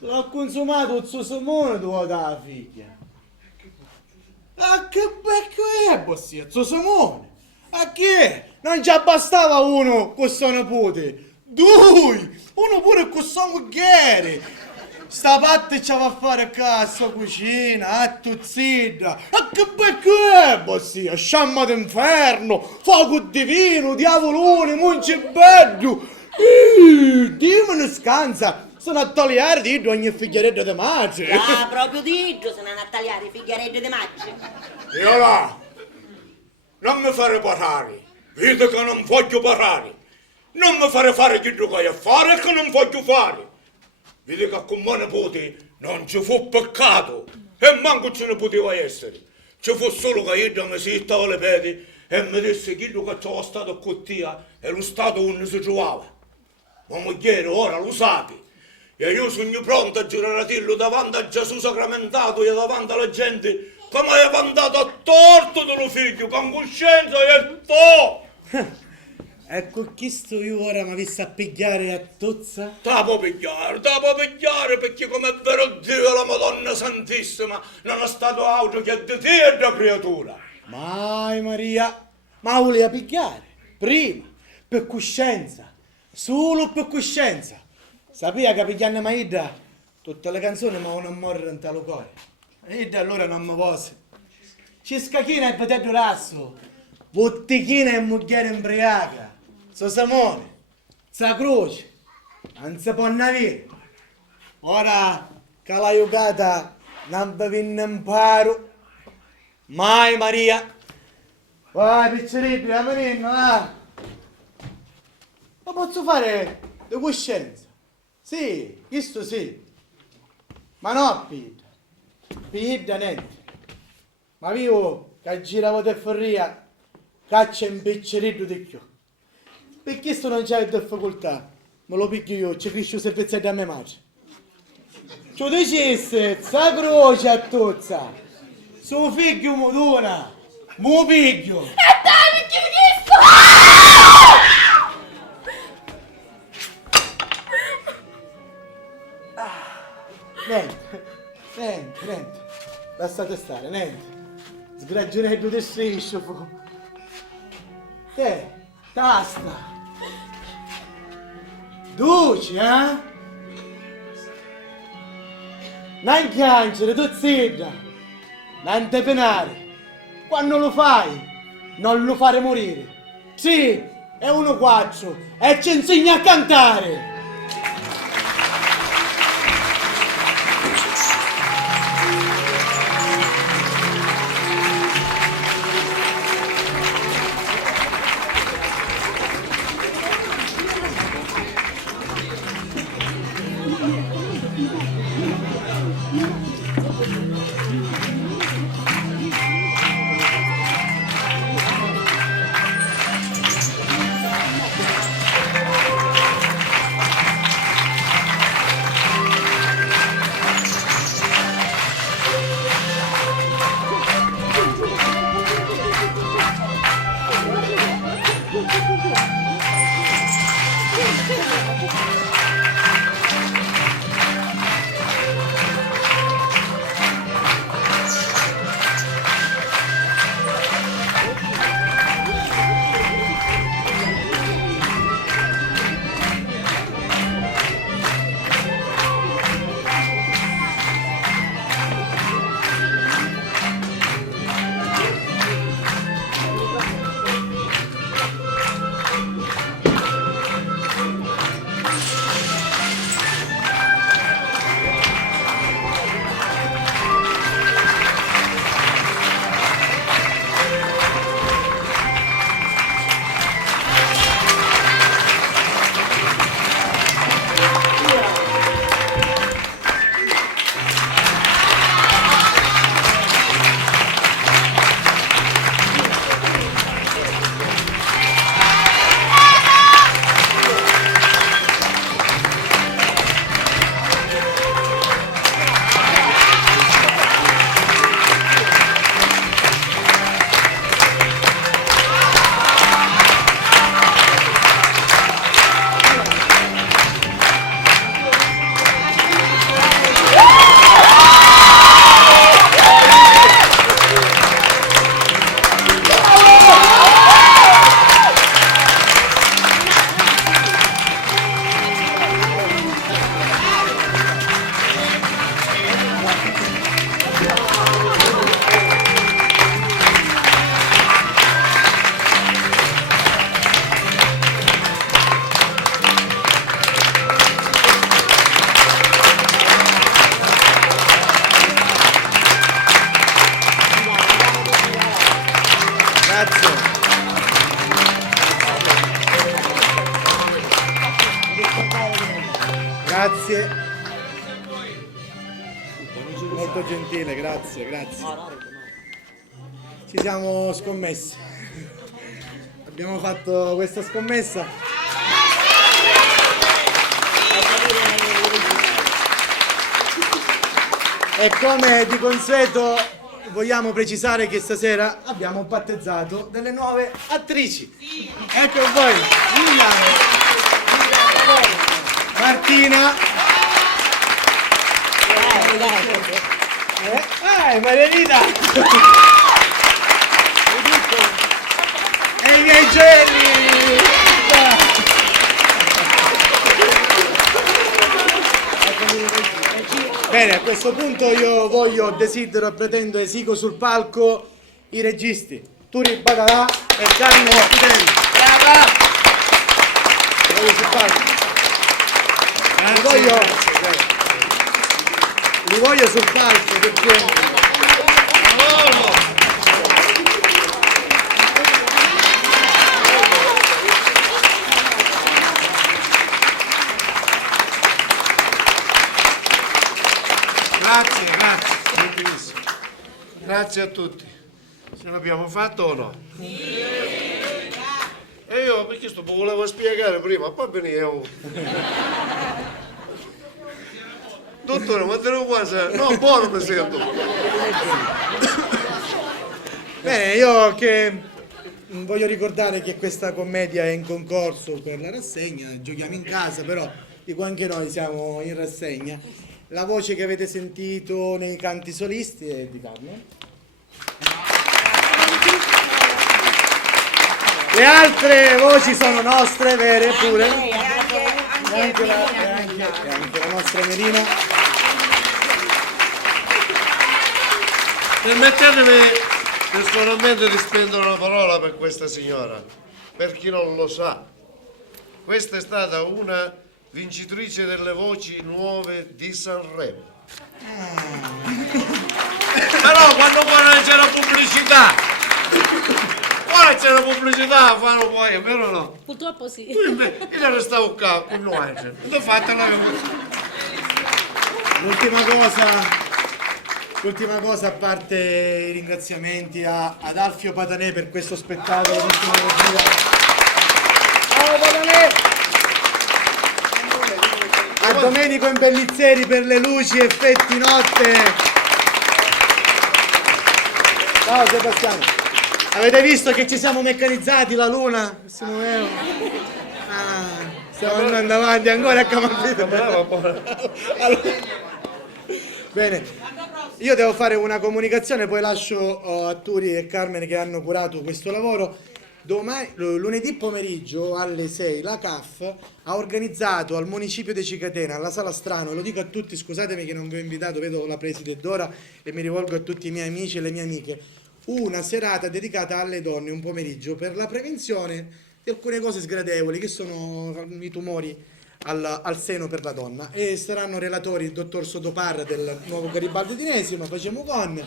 L'ho consumato il suo Simone, tu la figlia. A che becco è, bossia, suo Simone? A che? Non già bastava uno con suo nipote. Due! Uno pure con sua moglie. Sta parte ci va a fare qua a sua cucina, a tuzzida. A che becco è, bossia? Sciamma d'inferno, fuoco divino, diavolone, muncibello. Dio me ne scansa. Sono a tagliare di ogni figlieretto di madre. Ah, proprio diggio, se non a tagliare i figliaretti di macchie. Io là, non mi fare parlare, vedo che non voglio parlare. Non mi fare fare che tu vuoi fare e che non voglio fare. Vedi che con mio nipote non ci fu peccato e manco ce ne poteva essere. Ci fu solo che io mi si stava le piedi e mi disse che quello che c'era stato con te è lo stato dove si trovava. Ma moglie ora lo sappi. E io sono pronto a giurare a dirlo davanti a Gesù sacramentato e davanti alla gente che mi hai mandato a torto dello figlio con coscienza e to. Ecco chi sto io ora mi visto a pigliare a tozza? T'la può pigliare perché come è vero Dio la Madonna Santissima non è stato altro che di te e da creatura. Mai Maria, ma voleva pigliare, prima, per coscienza, solo per coscienza. Sapeva che pigliando Maida tutte le canzoni mi vanno a morire in tale cuore. E da allora non mi posso. Ci scacchina e potato rasso, bottichina e moglie imbriaca. So Simone, sa croce, non si può navire. Ora che la giocata non vi viene imparo. Mai Maria. Vai piccerino, la menina, va. Lo posso fare di coscienza. Sì, questo sì. Ma no, Pidda niente. Ma io che giravo di ferria, caccia un piccerino di più. Per questo non c'è difficoltà. Me lo piglio io, ci cresce il servizio da mia madre. Ci dicesse, sa croce a tozza. Suo figlio mi dona, mo piglio. E dai, che schifo! Niente. Lasciate stare, niente. Sgragionetto del sescio. Tasta. Duci, eh? Non piangere, tu zitto. Non te penare. Quando lo fai, non lo fare morire. Sì, è 1-4 e ci insegna a cantare. Grazie. Molto gentile, grazie, grazie. Ci siamo scommessi. Abbiamo fatto questa scommessa. E come di consueto vogliamo precisare che stasera abbiamo battezzato delle nuove attrici. Ecco voi, Martina. Marianita. E i miei geni. Bene, a questo punto io desidero e pretendo esigo sul palco i registi Turi Badalà e Carlo Fideli. Voglio sul palco. Li voglio sul palco perché... Grazie, grazie a tutti. Ce l'abbiamo fatto o no? Sì! E io perché sto volevo spiegare prima, poi venivo. Dottore, ma te lo quasi... No, buono mi sento. Bene, io che voglio ricordare che questa commedia è in concorso per la rassegna, giochiamo in casa, però dico anche noi siamo in rassegna. La voce che avete sentito nei canti solisti è di Carlo. Le altre voci sono nostre, vere pure. anche la nostra Merina. Permettetemi personalmente di spendere una parola per questa signora. Per chi non lo sa, questa è stata una vincitrice delle voci nuove di Sanremo. Però quando poi c'era pubblicità, ora c'è la pubblicità, fanno poi, vero o no? Purtroppo sì. Io restavo qua con noi, non fatela. L'ultima cosa, a parte i ringraziamenti ad Alfio Patanè per questo spettacolo. Ciao Patanè! A Domenico Imbellizzeri per le luci, effetti notte. Ciao Sebastiano. Avete visto che ci siamo meccanizzati, la luna? Si muoveva. Stiamo andando avanti ancora a Camambito. Bene, io devo fare una comunicazione, poi lascio a Turi e Carmen che hanno curato questo lavoro. Lunedì pomeriggio alle 6 la CAF ha organizzato al municipio di Cicatena, alla Sala Strano, lo dico a tutti, scusatemi che non vi ho invitato, vedo la preside d'ora e mi rivolgo a tutti i miei amici e le mie amiche, una serata dedicata alle donne, un pomeriggio, per la prevenzione di alcune cose sgradevoli che sono i tumori al seno per la donna, e saranno relatori il dottor Sotoparra del nuovo Garibaldi di Nesima, facciamo con,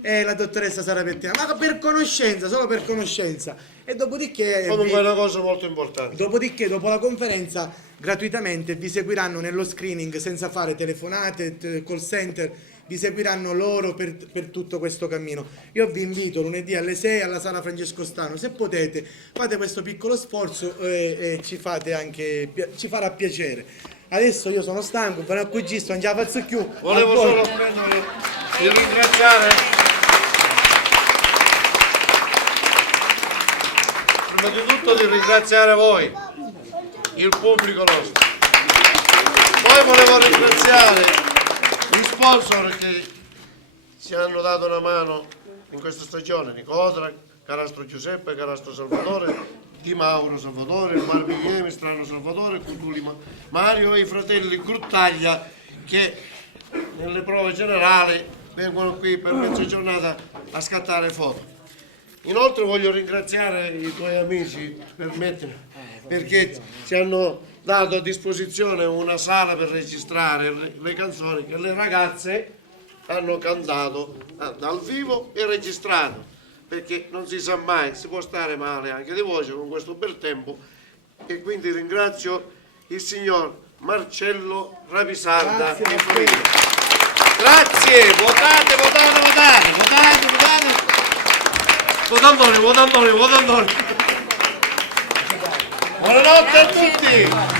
e la dottoressa Sara Pettina, ma per conoscenza, solo per conoscenza, e dopodiché Comunque è una cosa molto importante. Dopodiché, dopo la conferenza, gratuitamente vi seguiranno nello screening senza fare telefonate, call center, vi seguiranno loro per tutto questo cammino. Io vi invito lunedì alle 6 alla Sala Francesco Stano, se potete fate questo piccolo sforzo e ci farà piacere. Adesso io sono stanco, però a cui sto, non ce la faccio più. Volevo solo prendere di ringraziare, prima di tutto di ringraziare voi, il pubblico nostro. Poi volevo ringraziare gli sponsor che ci hanno dato una mano in questa stagione, Nicodra, Carastro Giuseppe, Carastro Salvatore, Di Mauro Salvatore, Barbigliemi, Strano Salvatore, Cutuli Mario e i fratelli Gruttaglia che nelle prove generali vengono qui per mezza giornata a scattare foto. Inoltre voglio ringraziare i tuoi amici, permettimi, perché ci hanno dato a disposizione una sala per registrare le canzoni che le ragazze hanno cantato dal vivo e registrato, perché non si sa mai, si può stare male anche di voce con questo bel tempo, e quindi ringrazio il signor Marcello Rapisarda. Grazie, votate. Votandoli. Buonanotte a tutti!